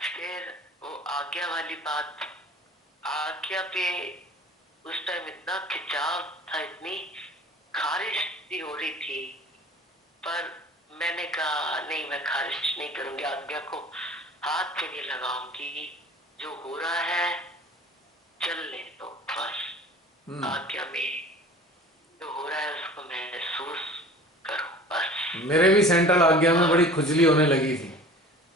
फिर वो आज्ञा वाली बात, आज्ञा पे उस टाइम इतना खिंचाव था, इतनी खारिश सी हो रही थी, पर मैंने कहा नहीं, मैं खारिश नहीं करूंगी, आज्ञा को हाथ में नहीं लगाऊंगी, जो हो रहा है चलने दो बस। आज्ञा में जो हो रहा है उसको महसूस करो बस। मेरे भी सेंट्रल आज्ञा में बड़ी खुजली होने लगी थी,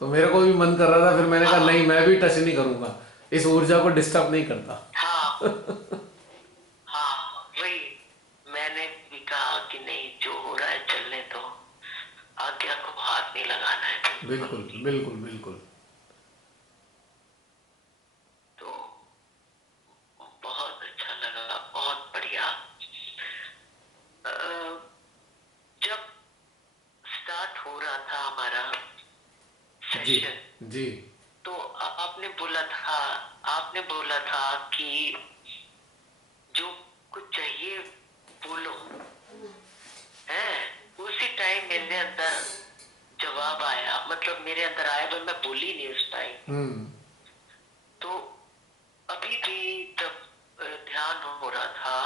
तो मेरे को भी मन कर रहा था, फिर मैंने कहा नहीं, मैं भी टच नहीं करूंगा, इस ऊर्जा को डिस्टर्ब नहीं करता। हाँ हाँ, वही मैंने भी कहा कि नहीं, जो हो रहा है चलने दो, आज्ञा को हाथ नहीं लगाना है। बिल्कुल बिल्कुल बिल्कुल। तो बहुत अच्छा लगा, बहुत बढ़िया। अ, जब स्टार्ट हो रहा था हमारा जी सेशन, जी। तो आपने बोला था कि जो कुछ चाहिए बोलो, है। उसी टाइम मेरे अंदर जवाब आया, मतलब मेरे अंदर आया, पर मैं बोली नहीं उस टाइम। तो अभी भी जब ध्यान हो रहा था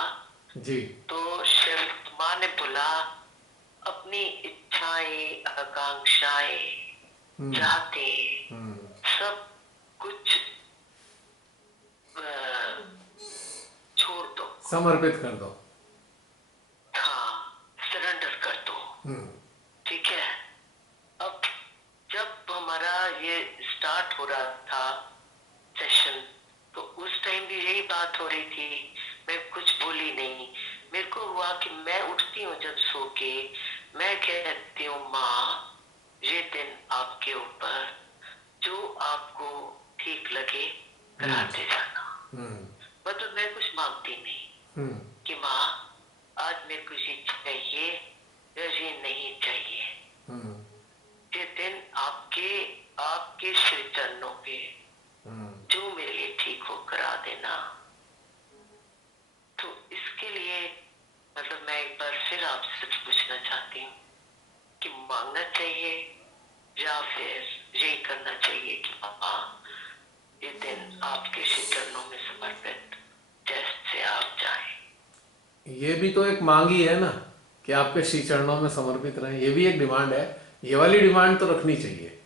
जी। तो शिव माँ ने बोला, अपनी इच्छाएं, आकांक्षाएं, चाहते सब कुछ छोड़ दो, समर्पित कर दो। हाँ, सरेंडर कर दो। ठीक है। अब जब हमारा ये स्टार्ट हो रहा था सेशन, तो उस टाइम भी यही बात हो रही थी, मैं कुछ बोली नहीं। मेरे को हुआ कि मैं उठती हूँ जब सो के, मैं कहती हूँ माँ, ये दिन आपके ऊपर, जो आपको ठीक लगे कराते जाना। मतलब मैं कुछ मांगती नहीं कि माँ आज मेरे को ये चाहिए या ये नहीं चाहिए। ये दिन आपके आपके श्री चरणों पे जो मेरे लिए ठीक हो करा देना। तो इसके लिए मतलब मैं एक बार फिर आपसे पूछना चाहती हूँ कि मांगना चाहिए या फिर यही करना चाहिए कि पापा ये दिन आपके श्री चरणों में समर्पित, जैसे आप चाहें। ये भी तो एक मांग ही है ना, कि आपके श्री चरणों में समर्पित रहें, ये भी एक डिमांड है। ये वाली डिमांड तो रखनी चाहिए,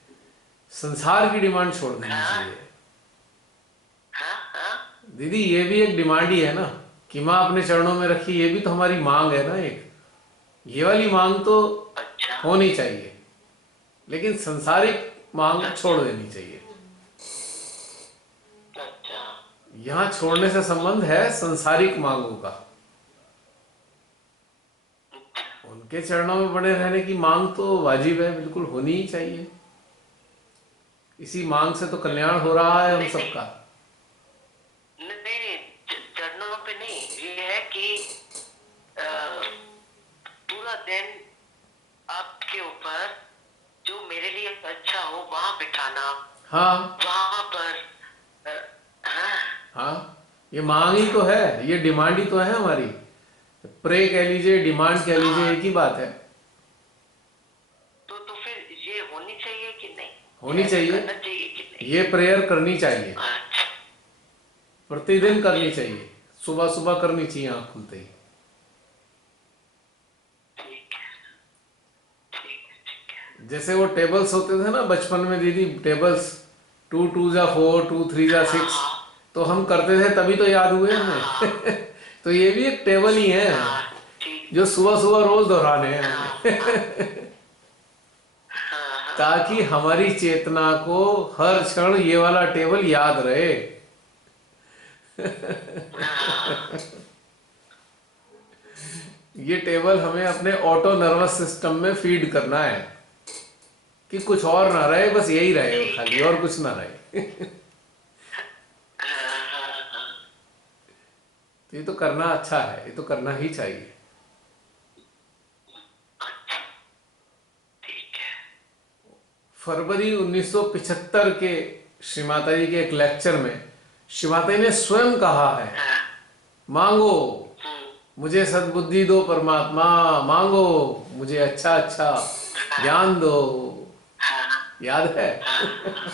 संसार की डिमांड छोड़ देनी चाहिए। हाँ हाँ दीदी, ये भी एक डिमांड ही है ना, कि माँ अपने चरणों में रखी, ये भी तो हमारी मांग है ना एक। ये वाली मांग तो अच्छा होनी चाहिए, लेकिन संसारिक मांग छोड़ देनी चाहिए। अच्छा यहाँ छोड़ने से संबंध है संसारिक मांगों का। उनके चरणों में बने रहने की मांग तो वाजिब है, बिल्कुल होनी ही चाहिए। इसी मांग से तो कल्याण हो रहा है हम नहीं सबका। नहीं, चरणों पे नहीं, ये है कि हाँ वहां पर हाँ, हाँ, ये मांग ही तो है, ये डिमांड ही तो है हमारी। प्रे कह लीजिए, डिमांड कह लीजिए, हाँ, एक ही बात है। तो फिर ये होनी चाहिए कि नहीं, होनी ये ऐसे चाहिए, करना चाहिए कि नहीं? ये प्रेयर करनी चाहिए, अच्छा, प्रतिदिन अच्छा, करनी चाहिए, सुबह सुबह करनी चाहिए आँख खुलते ही। ठीक है, ठीक है, ठीक है। जैसे वो टेबल्स होते थे ना बचपन में दीदी, टेबल्स, 2 2 जा 4, 2 3 जा हाँ, 6, हाँ, तो हम करते थे तभी तो याद हुए हाँ, हाँ, हमें। तो ये भी एक टेबल ही है, हाँ, ठीक, जो सुबह सुबह रोज दोहराने हैं हाँ, हाँ, हमें। हाँ, हाँ, ताकि हमारी चेतना को हर क्षण ये वाला टेबल याद रहे। हाँ, ये टेबल हमें अपने ऑटो नर्वस सिस्टम में फीड करना है कि कुछ और ना रहे, बस यही रहे ठीक खाली, है, और कुछ ना रहे। हाँ, हाँ, हाँ, तो ये तो करना अच्छा है, ये तो करना ही चाहिए। अच्छा, ठीक है, फरवरी 1975 के श्री माता जी के एक लेक्चर में श्री माता जी ने स्वयं कहा है, हाँ, मांगो हम्म, मुझे सद्बुद्धि दो परमात्मा, मांगो मुझे अच्छा अच्छा ज्ञान दो। हाँ, याद है? हाँ, हाँ,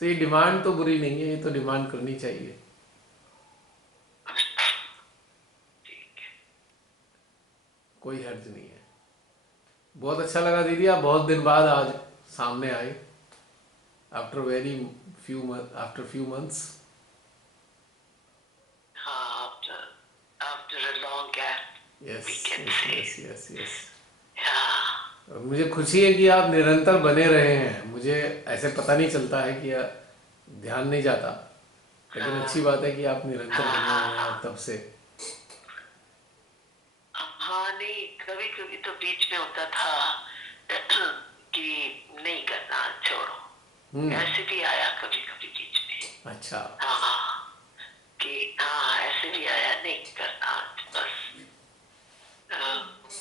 तो ये डिमांड तो बुरी नहीं है, ये तो डिमांड करनी चाहिए। ठीक है, कोई हर्ज नहीं है। बहुत अच्छा लगा दीदी, आप बहुत दिन बाद आज सामने आए, after very after few months. हाँ, after a long gap, yes we can yes say, yes yes yes. yeah, और मुझे खुशी है कि आप निरंतर बने रहे हैं। मुझे ऐसे पता नहीं चलता है कि ध्यान नहीं जाता, लेकिन अच्छी बात है कि आप निरंतर हाँ, बने हाँ, हुए हैं हाँ, तब से। हाँ, नहीं, कभी कभी तो बीच में होता था कि नहीं करना, छोड़ो, हम्म। ऐसे भी आया कभी कभी बीच में। अच्छा। हाँ, कि हाँ, ऐसे भी आया, नहीं करना, बस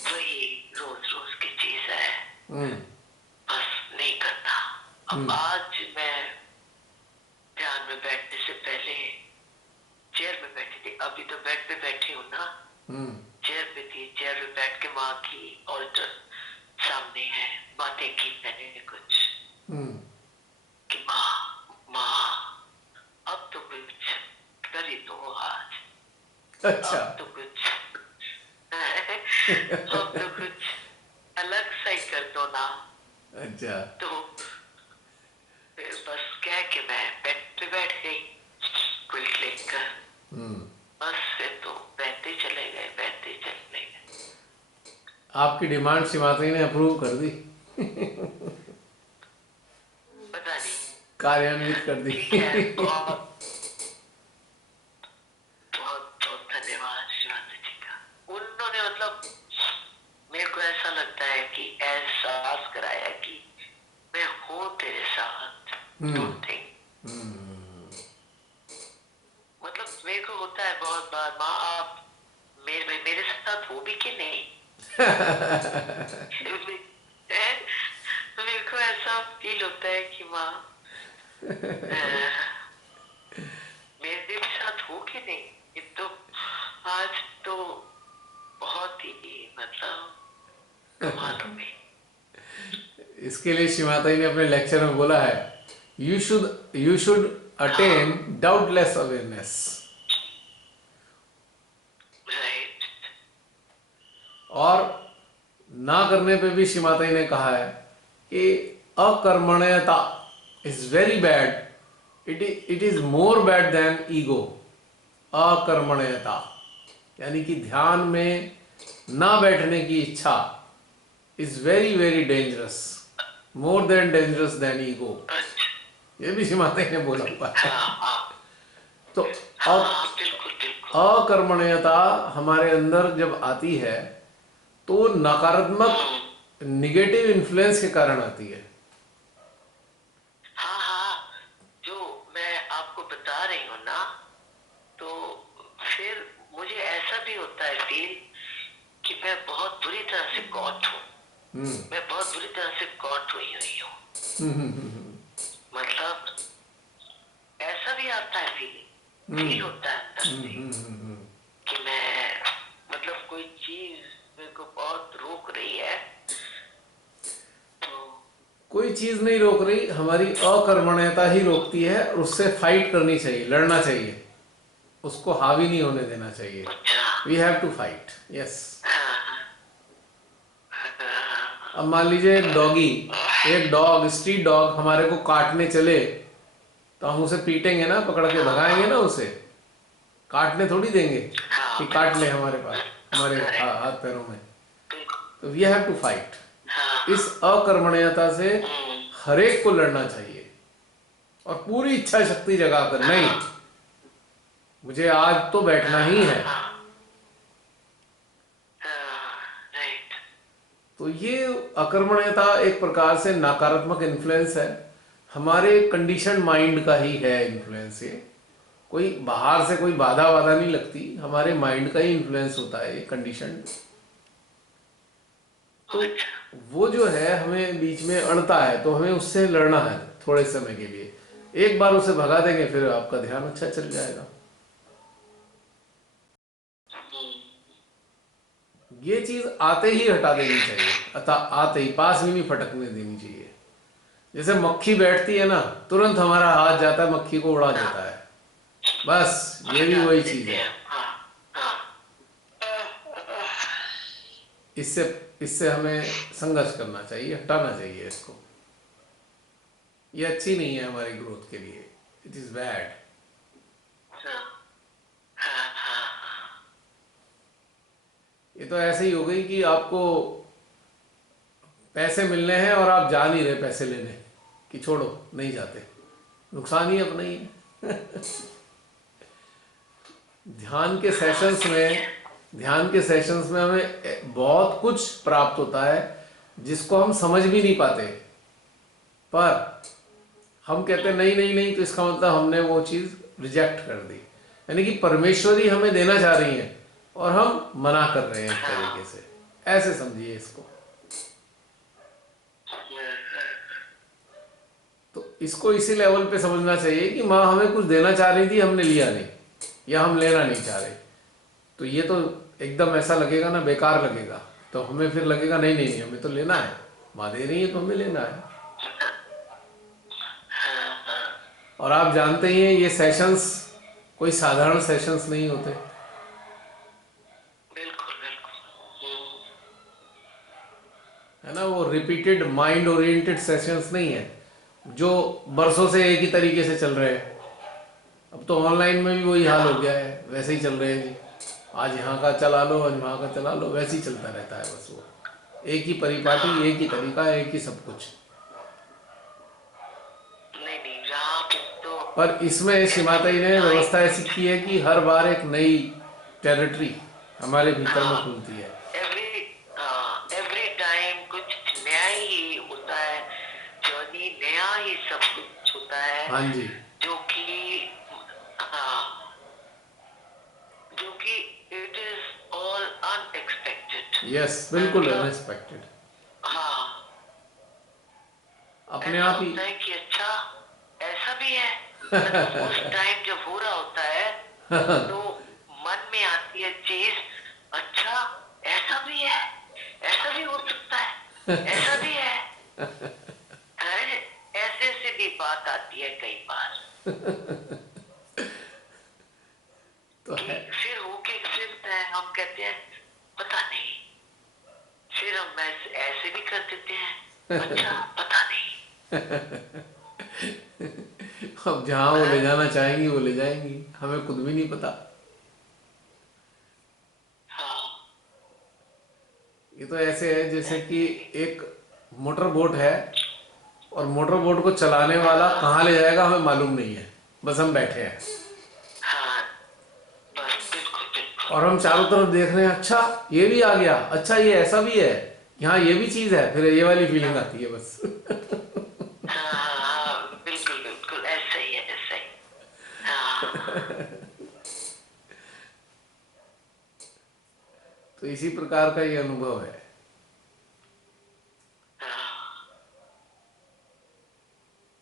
वही रोज रोज की चीज है, हम्म। बस नहीं करना। अब आज मैं ध्यान में बैठने से पहले चेयर में बैठी थी, अभी तो बेड पे बैठी हूँ ना, हम्म। चेयर पे थी, चेयर पे बैठ के माँ की ऑल्टर सामने है, बातें की मैंने कुछ हम्म। कि माँ माँ अब तो कुछ कर ही दो आज, अच्छा। अब तो कुछ अब तो कुछ अलग सा ही कर दो ना। अच्छा। तो फिर बस कह के मैं बेड पे बैठ गई, क्विल्ट लेकर, हम्म। बस फिर तो बहते चले गए, बहते चले गए। आपकी डिमांड श्री माता जी ने अप्रूव कर दी, पता नहीं, कार्यान्वित कर दी। ठीक है, बहुत बहुत बहुत धन्यवाद शिवानंद जी का। उन्होंने मतलब मेरे को ऐसा लगता है कि एहसास कराया कि मैं हूँ तेरे साथ, डोंट थिंक। मतलब मेरे को होता है बहुत बार, माँ आप मेरे साथ हो भी कि नहीं। मेरे को ऐसा फील होता है कि माँ मेरे भी साथ हो कि नहीं। ये तो आज तो बहुत ही मतलब कमाल हो गई। इसके लिए श्री माता जी ने अपने लेक्चर में बोला है, you should attain doubtless awareness. Right, और ना करने पे भी श्री माता जी ने कहा है कि अकर्मण्यता is very bad, it is more bad than ego. अकर्मण्यता यानी कि ध्यान में ना बैठने की इच्छा is very very dangerous, more than dangerous than ego. ये भी श्री माता जी ने बोला हुआ है। हाँ, हाँ, तो हाँ, हाँ, बिल्कुल बिल्कुल। अकर्मण्यता हमारे अंदर जब आती है तो नकारात्मक निगेटिव इन्फ्लुएंस के कारण आती है। हाँ, हाँ, जो मैं आपको बता रही हूँ ना, तो फिर मुझे ऐसा भी होता है फील कि मैं बहुत बुरी तरह से कॉट हूँ, मैं बहुत बुरी तरह से कॉट हुई हूँ। फील होता है अंदर से कि मैं मतलब कोई चीज मेरे को बहुत रोक रही है, तो कोई चीज नहीं रोक रही, हमारी अकर्मण्यता ही रोकती है, और उससे फाइट करनी चाहिए, लड़ना चाहिए, उसको हावी नहीं होने देना चाहिए। अच्छा। We have to fight. Yes. हाँ, अब मान लीजिए एक डॉग स्ट्रीट डॉग हमारे को काटने चले, तो हम उसे पीटेंगे ना, पकड़ के भगाएंगे ना, उसे काटने थोड़ी देंगे कि काट ले हमारे पास, हमारे हाथ पैरों में। तो वी हैव टू फाइट। इस अकर्मण्यता से हर एक को लड़ना चाहिए, और पूरी इच्छा शक्ति जगाकर, नहीं मुझे आज तो बैठना ही है। राइट। तो ये अकर्मण्यता एक प्रकार से नकारात्मक इन्फ्लुएंस है, हमारे कंडीशन माइंड का ही है इन्फ्लुएंस। ये कोई बाहर से कोई बाधा वाधा नहीं लगती, हमारे माइंड का ही इन्फ्लुएंस होता है ये कंडीशन। तो वो जो है हमें बीच में अड़ता है, तो हमें उससे लड़ना है थोड़े समय के लिए। एक बार उसे भगा देंगे, फिर आपका ध्यान अच्छा चल जाएगा। ये चीज आते ही हटा देनी चाहिए, अतः आते ही, पास भी नहीं फटकने देनी चाहिए। जैसे मक्खी बैठती है ना, तुरंत हमारा हाथ जाता है, मक्खी को उड़ा देता है, बस ये भी वही चीज है। इससे इससे हमें संघर्ष करना चाहिए, हटाना चाहिए इसको। ये अच्छी नहीं है हमारी ग्रोथ के लिए, इट इज बैड। ये तो ऐसे ही हो गई कि आपको पैसे मिलने हैं और आप जा नहीं रहे पैसे लेने, कि छोड़ो नहीं जाते, नुकसान ही अपना ही है। ध्यान के सेशंस में हमें बहुत कुछ प्राप्त होता है जिसको हम समझ भी नहीं पाते, पर हम कहते हैं नहीं नहीं नहीं, तो इसका मतलब हमने वो चीज रिजेक्ट कर दी। यानी कि परमेश्वरी हमें देना चाह रही है और हम मना कर रहे हैं एक तरीके से, ऐसे समझिए इसको। तो इसको इसी लेवल पे समझना चाहिए कि माँ हमें कुछ देना चाह रही थी, हमने लिया नहीं, या हम लेना नहीं चाह रहे। तो ये तो एकदम ऐसा लगेगा ना, बेकार लगेगा, तो हमें फिर लगेगा नहीं नहीं नहीं, हमें तो लेना है, माँ दे रही है तो हमें लेना है। और आप जानते ही हैं ये सेशंस कोई साधारण सेशंस नहीं होते। बिल्कुल बिल्कुल। है ना, वो रिपीटेड माइंड ओरिएंटेड सेशंस नहीं है जो बरसों से एक ही तरीके से चल रहे हैं। अब तो ऑनलाइन में भी वही हाल हो गया है, वैसे ही चल रहे हैं जी, आज यहाँ का चला लो, आज वहाँ का चला लो, वैसे ही चलता रहता है बस। वो एक ही परिपाटी, एक ही तरीका, एक ही सब कुछ। नहीं यहाँ पे तो पर इसमें श्रीमाताजी ने व्यवस्था ऐसी की है कि हर बार एक नई टेरिटरी हमारे भीतर में खुलती है। एवरी टाइम कुछ नया ही होता है, जर्नी नया ही सब कुछ होता है। हाँ जी, जो कि it is all unexpected. Yes, बिल्कुल अनएक्सपेक्टेड। हाँ, अपने ऐसा आप ही। होता है कि अच्छा ऐसा भी है। मतलब उस टाइम जब हो रहा होता है तो मन में आती है चीज, अच्छा ऐसा भी है, ऐसा भी हो सकता है, ऐसा भी है। ऐसे से भी बात आती है कई बार। तो है। फिर होके फिर हम कहते हैं पता नहीं, फिर हम ऐसे भी कर देते हैं, अच्छा पता नहीं। अब जहाँ वो ले जाना चाहेंगी वो ले जाएंगी, हमें खुद भी नहीं पता। ये तो ऐसे है जैसे कि एक मोटर बोट है, और मोटर बोट को चलाने वाला कहाँ ले जाएगा हमें मालूम नहीं है, बस हम बैठे हैं और हम चारों तरफ देख रहे हैं, अच्छा ये भी आ गया, अच्छा ये ऐसा भी है, यहाँ ये भी चीज है, फिर ये वाली फीलिंग आती है बस। बिल्कुल बिल्कुल ऐसा ही है, ऐसा ही। तो इसी प्रकार का ये अनुभव है।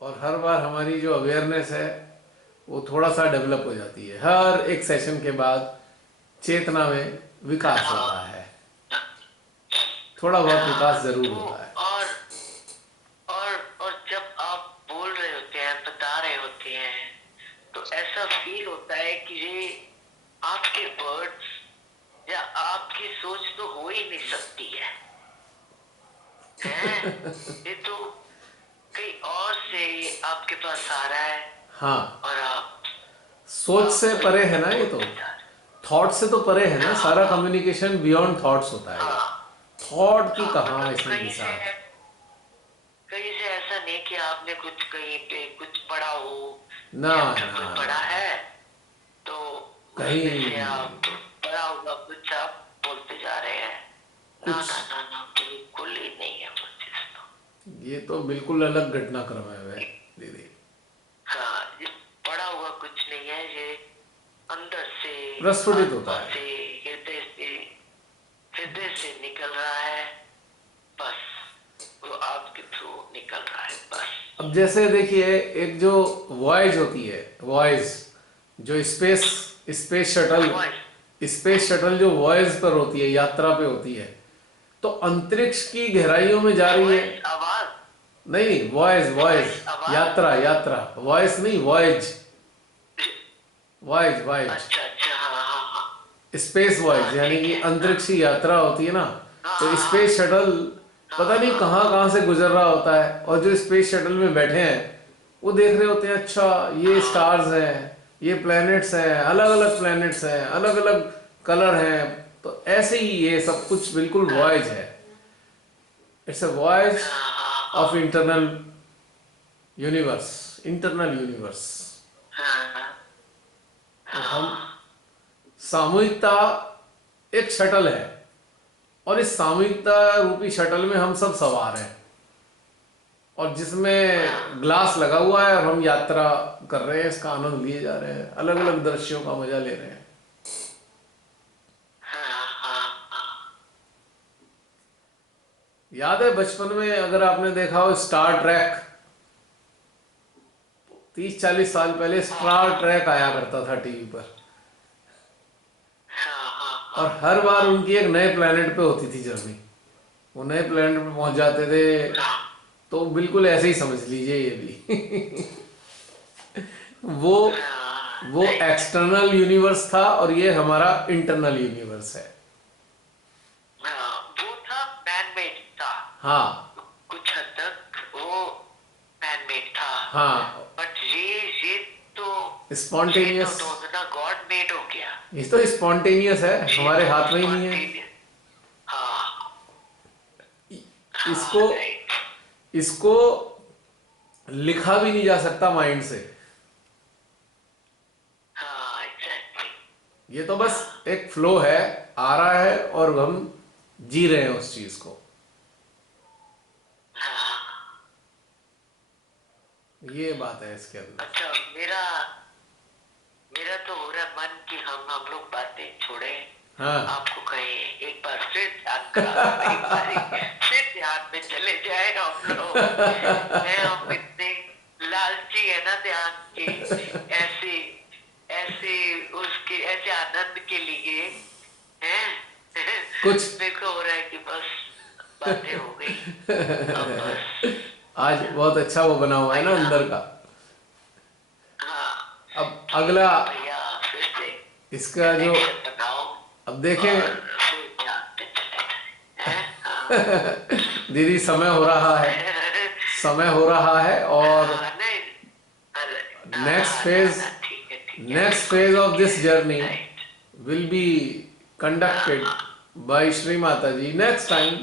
और हर बार हमारी जो अवेयरनेस है वो थोड़ा सा डेवलप हो जाती है। हर एक सेशन के बाद चेतना में विकास होता है, थोड़ा बहुत विकास जरूर तो होता है। और जब आप बोल रहे होते हैं, बता रहे होते हैं, तो ऐसा फील होता है कि ये आपके वर्ड्स या आपकी सोच तो हो ही नहीं सकती है, हैं? ये तो कहीं और से आपके पास आ रहा है हाँ, और आप सोच से परे है ना ये तो, बोलते जा रहे थॉट से तो परे है ना, हैं। सारा कम्युनिकेशन बियॉन्ड थॉट्स होता है ये। हाँ थॉट की हाँ, कहाँ मतलब इसमें घिसा है। कहीं से ऐसा नहीं कि आपने कुछ कहीं पे कुछ पढ़ा हो, ना चैप्टर ना कोई ना, पढ़ा है तो कहीं उसमें से आप पढ़ा होगा कुछ आप बोलते जा रहे हैं। ना कुछ, ना ना ना, बिल्कुल ही नहीं है वो चीज तो। ये तो बिल्कुल अलग घटनाक्रम है वे दीदी। हाँ, ये पढ़ा हुआ कुछ नहीं है, ये अंदर से, प्रस्फुटित होता आत्मा है। से, हृदय से निकल रहा है, बस वो आपके थ्रू निकल रहा है बस। अब जैसे देखिए, एक जो वॉयज होती है, वॉयज जो स्पेस शटल, स्पेस शटल जो वॉयज पर होती है, यात्रा पे होती है, तो अंतरिक्ष की गहराइयों में जा रही है। आवाज, नहीं नहीं, वॉयज वॉयज, आवाज, यात्रा यात्रा, वॉयस नहीं, वॉयज, वॉयज वॉयज, अच्छा अच्छा, हाँ हाँ हाँ स्पेस वॉयज, यानी ठीक कि है, अंतरिक्ष की यात्रा होती है ना। हाँ तो हाँ स्पेस शटल पता नहीं कहाँ कहाँ से गुजर रहा होता है, और जो स्पेस शटल में बैठे हैं वो देख रहे होते हैं, अच्छा ये स्टार्स हैं, ये प्लैनेट्स हैं, अलग अलग प्लैनेट्स हैं, अलग अलग कलर हैं। तो ऐसे ही ये सब कुछ बिल्कुल वॉयज है। It's a voyage of internal universe, internal universe. हाँ तो हम, सामूहिकता एक शटल है, और इस सामूहिकता रूपी शटल में हम सब सवार हैं, और जिसमें ग्लास लगा हुआ है, और हम यात्रा कर रहे हैं, इसका आनंद लिए जा रहे हैं, अलग अलग दृश्यों का मजा ले रहे हैं। याद है बचपन में, अगर आपने देखा हो स्टार ट्रैक, 30-40 साल पहले स्टार ट्रैक आया करता था टीवी पर, और हर बार उनकी एक नए प्लेनेट पे होती थी जर्नी। वो नए प्लेनेट पे पहुंच जाते थे, तो बिल्कुल ऐसे ही समझ लीजिए ये भी वो वो एक्सटर्नल यूनिवर्स था, और ये हमारा इंटरनल यूनिवर्स है। वो था मैनमेड था, हाँ कुछ हद तक वो मैनमेड था, हाँ, बट ये तो स्पॉन्टेनियस, ना गॉड मेड हो गया। ये तो स्पॉन्टेनियस है, हमारे हाथ में ही नहीं है। Spontaneous, हाँ इसको राइट, इसको लिखा भी नहीं जा सकता माइंड से, हाँ एग्जैक्टली, ये तो बस एक फ्लो है, आ रहा है, और हम जी रहे हैं उस चीज को। ये बात है इसके अंदर। अच्छा, मेरा मेरा तो हो रहा है मन कि हम लोग बातें छोड़े, हाँ आपको कहें एक बार फिर ध्यान करा दो, एक बार फिर ध्यान में चले जाए हम लोग। हम इतने लालची है ना ध्यान के, ऐसे ऐसे उसके ऐसे आनंद के लिए हैं। कुछ मेरे को हो रहा है कि बस बातें हो गई, अब बस आज बहुत अच्छा वो बना हुआ है ना अंदर का। हाँ, अब अगला भैया फिर से इसका जो, connection बनाओ अब देखें और फिर ध्यान पे चले जाए, हैं? हाँ। दीदी समय हो रहा है, समय हो रहा है, और नहीं, अरे, नेक्स्ट फेज, ठीक है, next phase of this journey right, will be conducted by Shri Mata ji next time.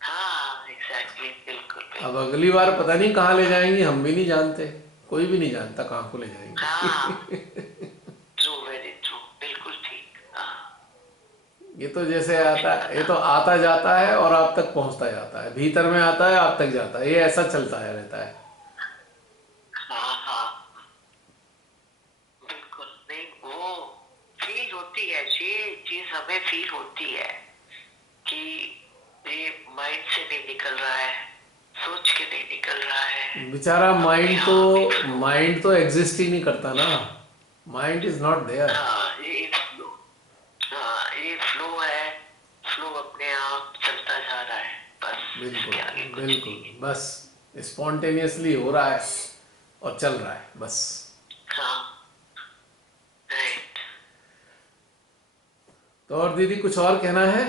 हाँ एग्जैक्टली, बिल्कुल अब अगली बार पता नहीं कहाँ ले जाएंगे, हम भी नहीं जानते, कोई भी नहीं जानता कहाँ को ले जाएंगे। हाँ, ट्रू, वेरी ट्रू, बिल्कुल ठीक, हाँ ये तो जैसे आता, ये तो आता जाता है और आप तक पहुंचता जाता है, भीतर में आता है आप तक जाता है, ये ऐसा चलता है रहता है। हाँ हाँ, बिल्कुल नहीं, वो फील होती है, ये चीज हमें फील होती है कि ये माइंड से नहीं निकल रहा है, सोच के नहीं निकल रहा है, बेचारा अपने आप माइंड तो एग्जिस्ट ही नहीं करता ना, माइंड इज नॉट देयर। हाँ ये फ्लो, हाँ ये फ्लो है, फ्लो अपने आप चलता जा रहा है, बस बिल्कुल इसके आगे कुछ बिल्कुल, नहीं है। बस स्पॉन्टेनियसली हो रहा है और चल रहा है बस। हाँ राइट। तो और दीदी कुछ और कहना है?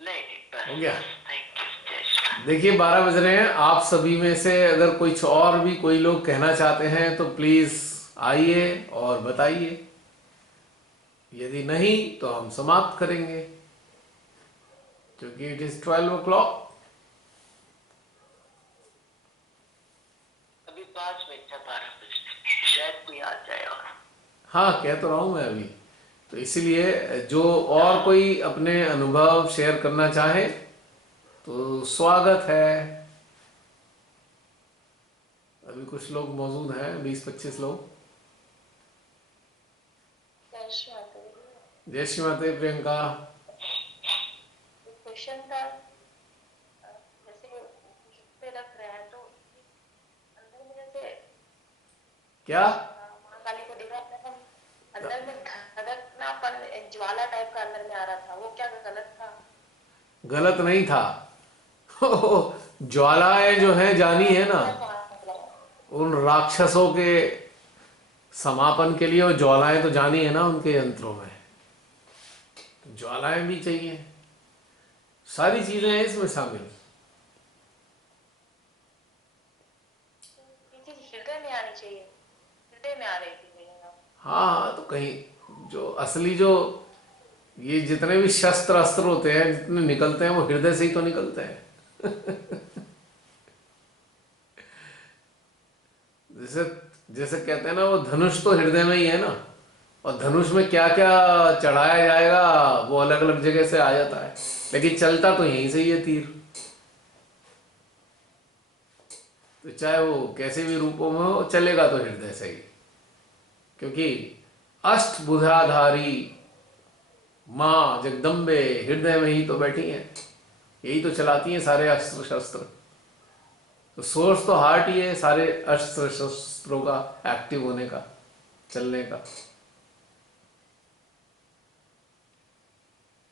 नहीं बस हो गया? थैंक यू, जय श्री राम। देखिए 12 बज रहे हैं, आप सभी में से अगर कुछ और भी कोई लोग कहना चाहते हैं तो प्लीज आइए और बताइए, यदि नहीं तो हम समाप्त करेंगे क्योंकि इट इज 12 o'clock। अभी 5 मिनट है 12 बजने, शायद कोई आ जाए। और हाँ कह तो रहा हूं मैं अभी, तो इसीलिए जो और कोई अपने अनुभव शेयर करना चाहे तो स्वागत है। अभी कुछ लोग मौजूद हैं, 20-25 लोग। जय श्री माता प्रियंका। क्वेश्चन था, जैसे पे रख रहे हैं तो अंदर में जैसे क्या महाकाली को देखा था, अंदर में धड़कनापन ज्वाला टाइप का अंदर में आ रहा था, वो क्या गलत था? गलत नहीं था। ज्वालाएं जो हैं जानी है ना, उन राक्षसों के समापन के लिए वो ज्वालाएं तो जानी है ना उनके यंत्रों में, तो ज्वालाएं भी चाहिए, सारी चीजें हैं इसमें शामिल। ये चीज हृदय में आनी चाहिए, हृदय में आ रही थी मेरे यहाँ। हाँ तो कहीं जो असली जो ये जितने भी शस्त्र अस्त्र होते हैं जितने निकलते हैं वो हृदय से ही तो निकलते हैं। जैसे जैसे कहते हैं ना, वो धनुष तो हृदय में ही है ना, और धनुष में क्या क्या चढ़ाया जाएगा वो अलग अलग जगह से आ जाता है, लेकिन चलता तो यहीं से ही है तीर। तो चाहे वो कैसे भी रूपों में हो, चलेगा तो हृदय से ही, क्योंकि अष्टभुजाधारी माँ जगदम्बे हृदय में ही तो बैठी हैं, यही तो चलाती हैं सारे अस्त्र शस्त्र। तो सोर्स तो हार्ट ही है सारे अस्त्र शस्त्रों का एक्टिव होने का, चलने का।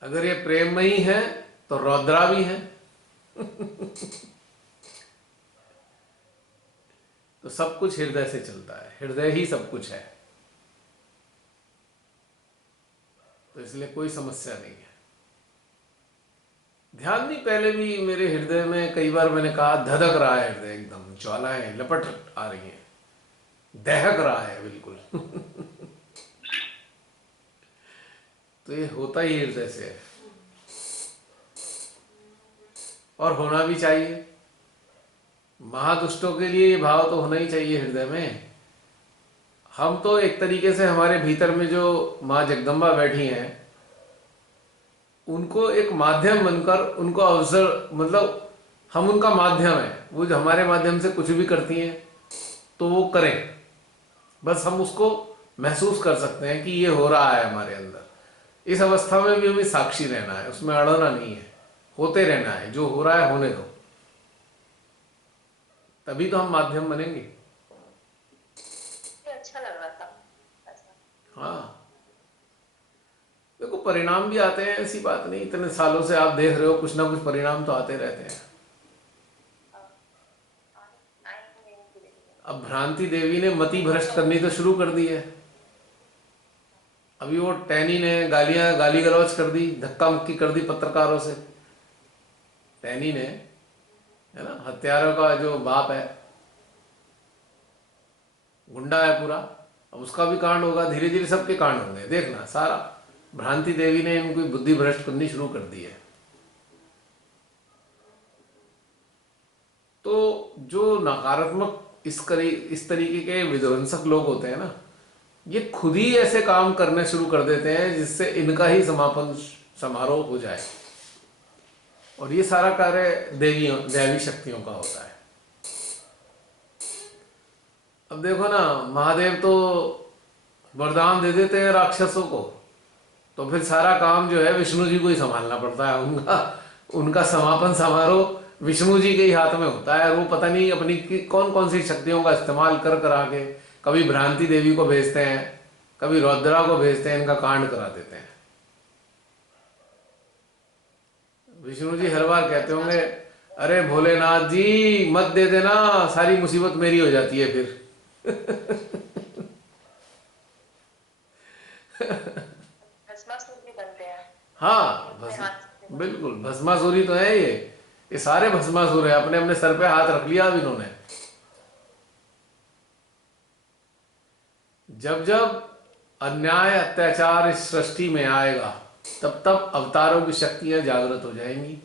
अगर ये प्रेम में ही है तो रौद्रा भी है। तो सब कुछ हृदय से चलता है, हृदय ही सब कुछ है, तो इसलिए कोई समस्या नहीं है। ध्यान नहीं, पहले भी मेरे हृदय में कई बार मैंने कहा धधक रहा है हृदय, एकदम ज्वालाएं लपट आ रही हैं, दहक रहा है बिल्कुल। तो ये होता ही हृदय से है और होना भी चाहिए। महादुष्टों के लिए ये भाव तो होना ही चाहिए हृदय में। हम तो एक तरीके से हमारे भीतर में जो माँ जगदम्बा बैठी हैं उनको एक माध्यम बनकर उनको अवसर, मतलब हम उनका माध्यम है, वो जो हमारे माध्यम से कुछ भी करती हैं तो वो करें, बस हम उसको महसूस कर सकते हैं कि ये हो रहा है हमारे अंदर। इस अवस्था में भी हमें साक्षी रहना है, उसमें अड़ना नहीं है, होते रहना है, जो हो रहा है होने दो, तभी तो हम माध्यम बनेंगे। अच्छा लग रहा था ऐसा। हाँ देखो परिणाम भी आते हैं, ऐसी बात नहीं, इतने सालों से आप देख रहे हो कुछ ना कुछ परिणाम तो आते रहते हैं। अब भ्रांति देवी ने मति भ्रष्ट करनी तो शुरू कर दी है। अभी वो टैनी ने गाली गलौज कर दी, धक्का मुक्की कर दी पत्रकारों से। टैनी ने, है ना, हत्यारों का जो बाप है, गुंडा है पूरा, अब उसका भी कांड होगा, धीरे धीरे सबके कांड होंगे, देखना सारा। भ्रांति देवी ने इनको बुद्धि भ्रष्ट करनी शुरू कर दी है। तो जो नकारात्मक इस तरीके के विध्वंसक लोग होते हैं ना, ये खुद ही ऐसे काम करने शुरू कर देते हैं जिससे इनका ही समापन समारोह हो जाए, और ये सारा कार्य दैवी शक्तियों का होता है। अब देखो ना, महादेव तो वरदान दे देते हैं राक्षसों को, तो फिर सारा काम जो है विष्णु जी को ही संभालना पड़ता है, उनका समापन समारोह विष्णु जी के ही हाथ में होता है। वो पता नहीं अपनी कौन कौन सी शक्तियों का इस्तेमाल कर करा के कभी भ्रांति देवी को भेजते हैं, कभी रौद्रा को भेजते हैं, इनका कांड करा देते हैं। विष्णु जी हर बार कहते होंगे, अरे भोलेनाथ जी मत दे देना, सारी मुसीबत मेरी हो जाती है फिर। भस्मासुर भी बनते हैं। हाँ बिल्कुल भस्मासुरी तो है ये सारे भस्मासुर है। अपने अपने सर पे हाथ रख लिया अब इन्होंने। जब जब अन्याय अत्याचार इस सृष्टि में आएगा तब तब अवतारों की शक्तियां जागृत हो जाएंगी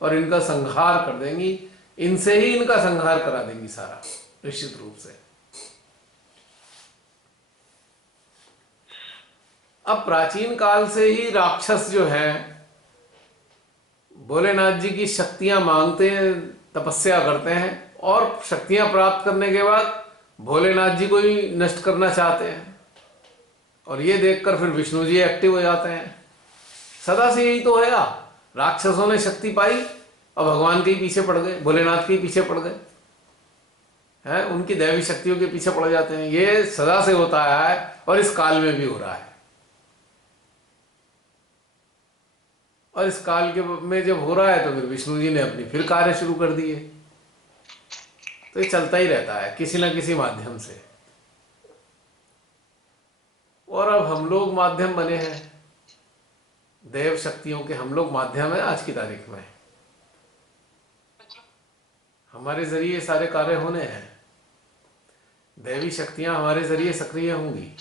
और इनका संहार कर देंगी। इनसे ही इनका संहार करा देंगी सारा, निश्चित रूप से। अब प्राचीन काल से ही राक्षस जो हैं भोलेनाथ जी की शक्तियां मांगते हैं, तपस्या करते हैं और शक्तियां प्राप्त करने के बाद भोलेनाथ जी को ही नष्ट करना चाहते हैं। और ये देखकर फिर विष्णु जी एक्टिव हो जाते हैं। सदा से यही तो है। राक्षसों ने शक्ति पाई और भगवान के ही पीछे पड़ गए, भोलेनाथ के ही पीछे पड़ गए हैं, उनकी दैवी शक्तियों के पीछे पड़ जाते हैं। ये सदा से होता है और इस काल में भी हो रहा है। और इस काल के में जब हो रहा है तो फिर विष्णु जी ने अपनी फिर कार्य शुरू कर दिए। तो ये चलता ही रहता है किसी ना किसी माध्यम से। और अब हम लोग माध्यम बने हैं, देव शक्तियों के हम लोग माध्यम है। आज की तारीख में हमारे जरिए सारे कार्य होने हैं। दैवी शक्तियां हमारे जरिए सक्रिय होंगी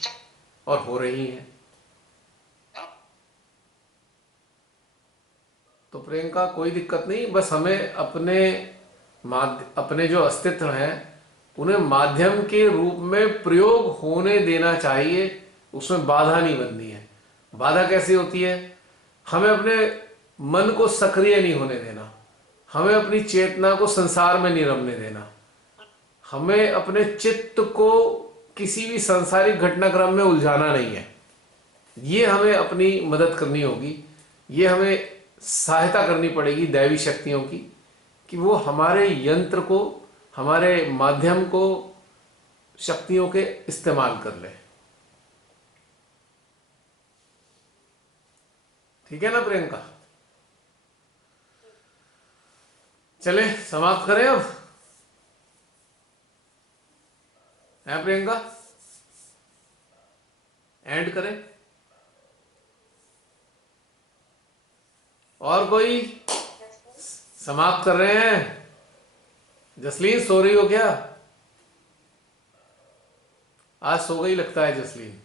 और हो रही हैं। तो प्रियंका कोई दिक्कत नहीं, बस हमें अपने जो अस्तित्व हैं उन्हें माध्यम के रूप में प्रयोग होने देना चाहिए। उसमें बाधा नहीं बननी है। बाधा कैसी होती है? हमें अपने मन को सक्रिय नहीं होने देना, हमें अपनी चेतना को संसार में नहीं रमने देना, हमें अपने चित्त को किसी भी सांसारिक घटनाक्रम में उलझाना नहीं है। ये हमें अपनी मदद करनी होगी, ये हमें सहायता करनी पड़ेगी दैवी शक्तियों की कि वो हमारे यंत्र को, हमारे माध्यम को, शक्तियों के इस्तेमाल कर ले। ठीक है ना प्रियंका? चले समाप्त करें अब, है प्रियंका? एंड करें? और कोई? समाप्त कर रहे हैं। जसलीन सो रही हो क्या? आज सो गई लगता है जसलीन।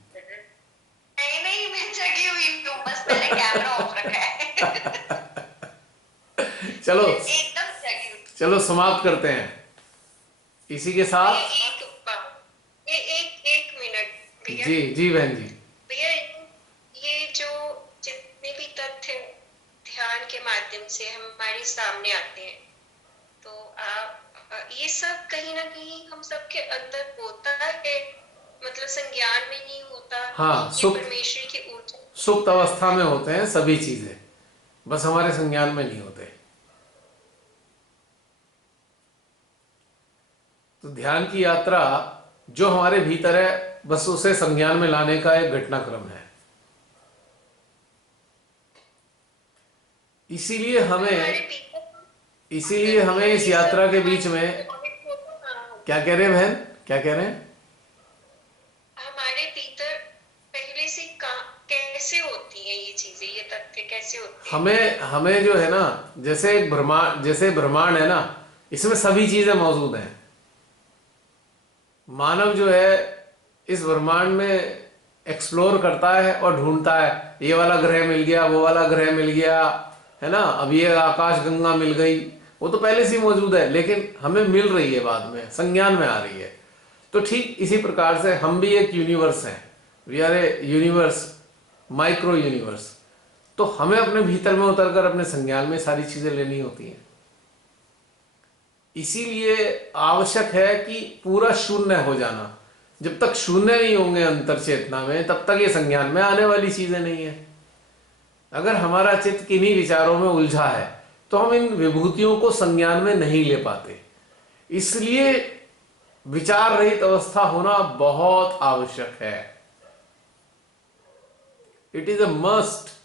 नहीं नहीं, मैं जगी हुई हूँ, बस मैंने कैमरा ऑफ रखा है। चलो एकदम जगी हुई। चलो समाप्त करते हैं इसी के साथ। एक मिनट भैया। जी जी बहन जी। भैया ये जो जितने भी तथ्य ध्यान के माध्यम से हमारे सामने आते हैं, तो ये सब कहीं ना कहीं हम सबके अंदर होता है, मतलब संज्ञान में नहीं होता। हाँ, ये परमेश्वर की ऊर्जा सुप्त अवस्था में होते हैं सभी चीजें, बस हमारे संज्ञान में नहीं होते। तो ध्यान की यात्रा जो हमारे भीतर है, बस उसे संज्ञान में लाने का एक घटनाक्रम है। इसीलिए हमें इस यात्रा के बीच में, क्या कह रहे हैं बहन, क्या कह रहे हैं? हमारे भीतर पहले से कैसे होती है ये चीजें, ये तथ्य कैसे होते हैं? हमें जो है ना, जैसे ब्रह्मांड है ना, इसमें सभी चीजें मौजूद हैं। मानव जो है इस ब्रह्मांड में एक्सप्लोर करता है और ढूंढता है, ये वाला ग्रह मिल गया, वो वाला ग्रह मिल गया, है ना, अब ये आकाश गंगा मिल गई। वो तो पहले से ही मौजूद है, लेकिन हमें मिल रही है बाद में, संज्ञान में आ रही है। तो ठीक इसी प्रकार से हम भी एक यूनिवर्स हैं। We are a universe, micro universe. तो हमें अपने भीतर में उतरकर अपने संज्ञान में सारी चीजें लेनी होती हैं। इसीलिए आवश्यक है कि पूरा शून्य हो जाना। जब तक शून्य नहीं होंगे अंतर चेतना में, तब तक ये संज्ञान में आने वाली चीजें नहीं है। अगर हमारा चित्त किन्हीं विचारों में उलझा है तो हम इन विभूतियों को संज्ञान में नहीं ले पाते। इसलिए विचार रहित अवस्था होना बहुत आवश्यक है। It is a must.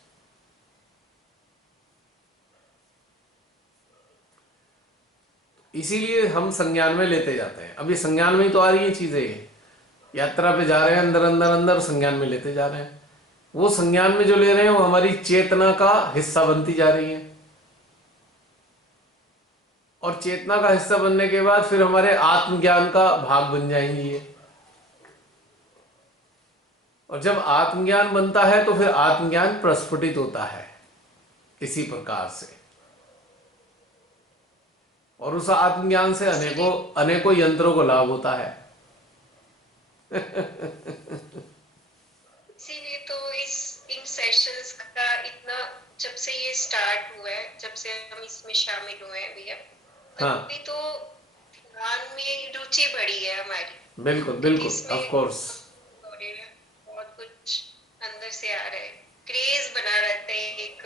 इसीलिए हम संज्ञान में लेते जाते हैं। अब ये संज्ञान में ही तो आ रही है चीजें, ये यात्रा पे जा रहे हैं, अंदर अंदर अंदर संज्ञान में लेते जा रहे हैं। वो संज्ञान में जो ले रहे हैं वो हमारी चेतना का हिस्सा बनती जा रही है, और चेतना का हिस्सा बनने के बाद फिर हमारे आत्मज्ञान का भाग बन जाएंगी ये। और जब आत्मज्ञान बनता है तो फिर आत्मज्ञान प्रस्फुटित होता है इसी प्रकार से, और उस आत्मज्ञान से अनेकों अनेकों यंत्रों को लाभ होता है। इसीलिए तो इन सेशंस का इतना, जब से ये स्टार्ट हुआ है, जब से हम इसमें शामिल हुए हैं भैया, हाँ, तभी तो ध्यान में रुचि बढ़ी है हमारी। बिल्कुल बिल्कुल, ऑफ कोर्स। बहुत कुछ अंदर से आ रहा है, क्रेज बना रहता है एक,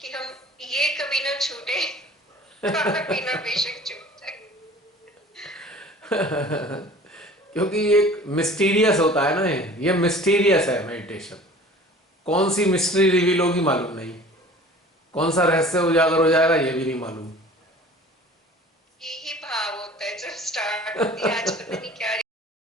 कि हम ये कभी ना छूटे, खाना पीना बेशक छूट जाए। क्योंकि एक मिस्टीरियस होता है ना, ये मिस्टीरियस है मेडिटेशन। कौन सी मिस्ट्री रिवील होगी मालूम नहीं, कौन सा रहस्य उजागर हो जाएगा ये भी नहीं मालूम। यही भाव होता है जब स्टार्ट होती है। आज पता नहीं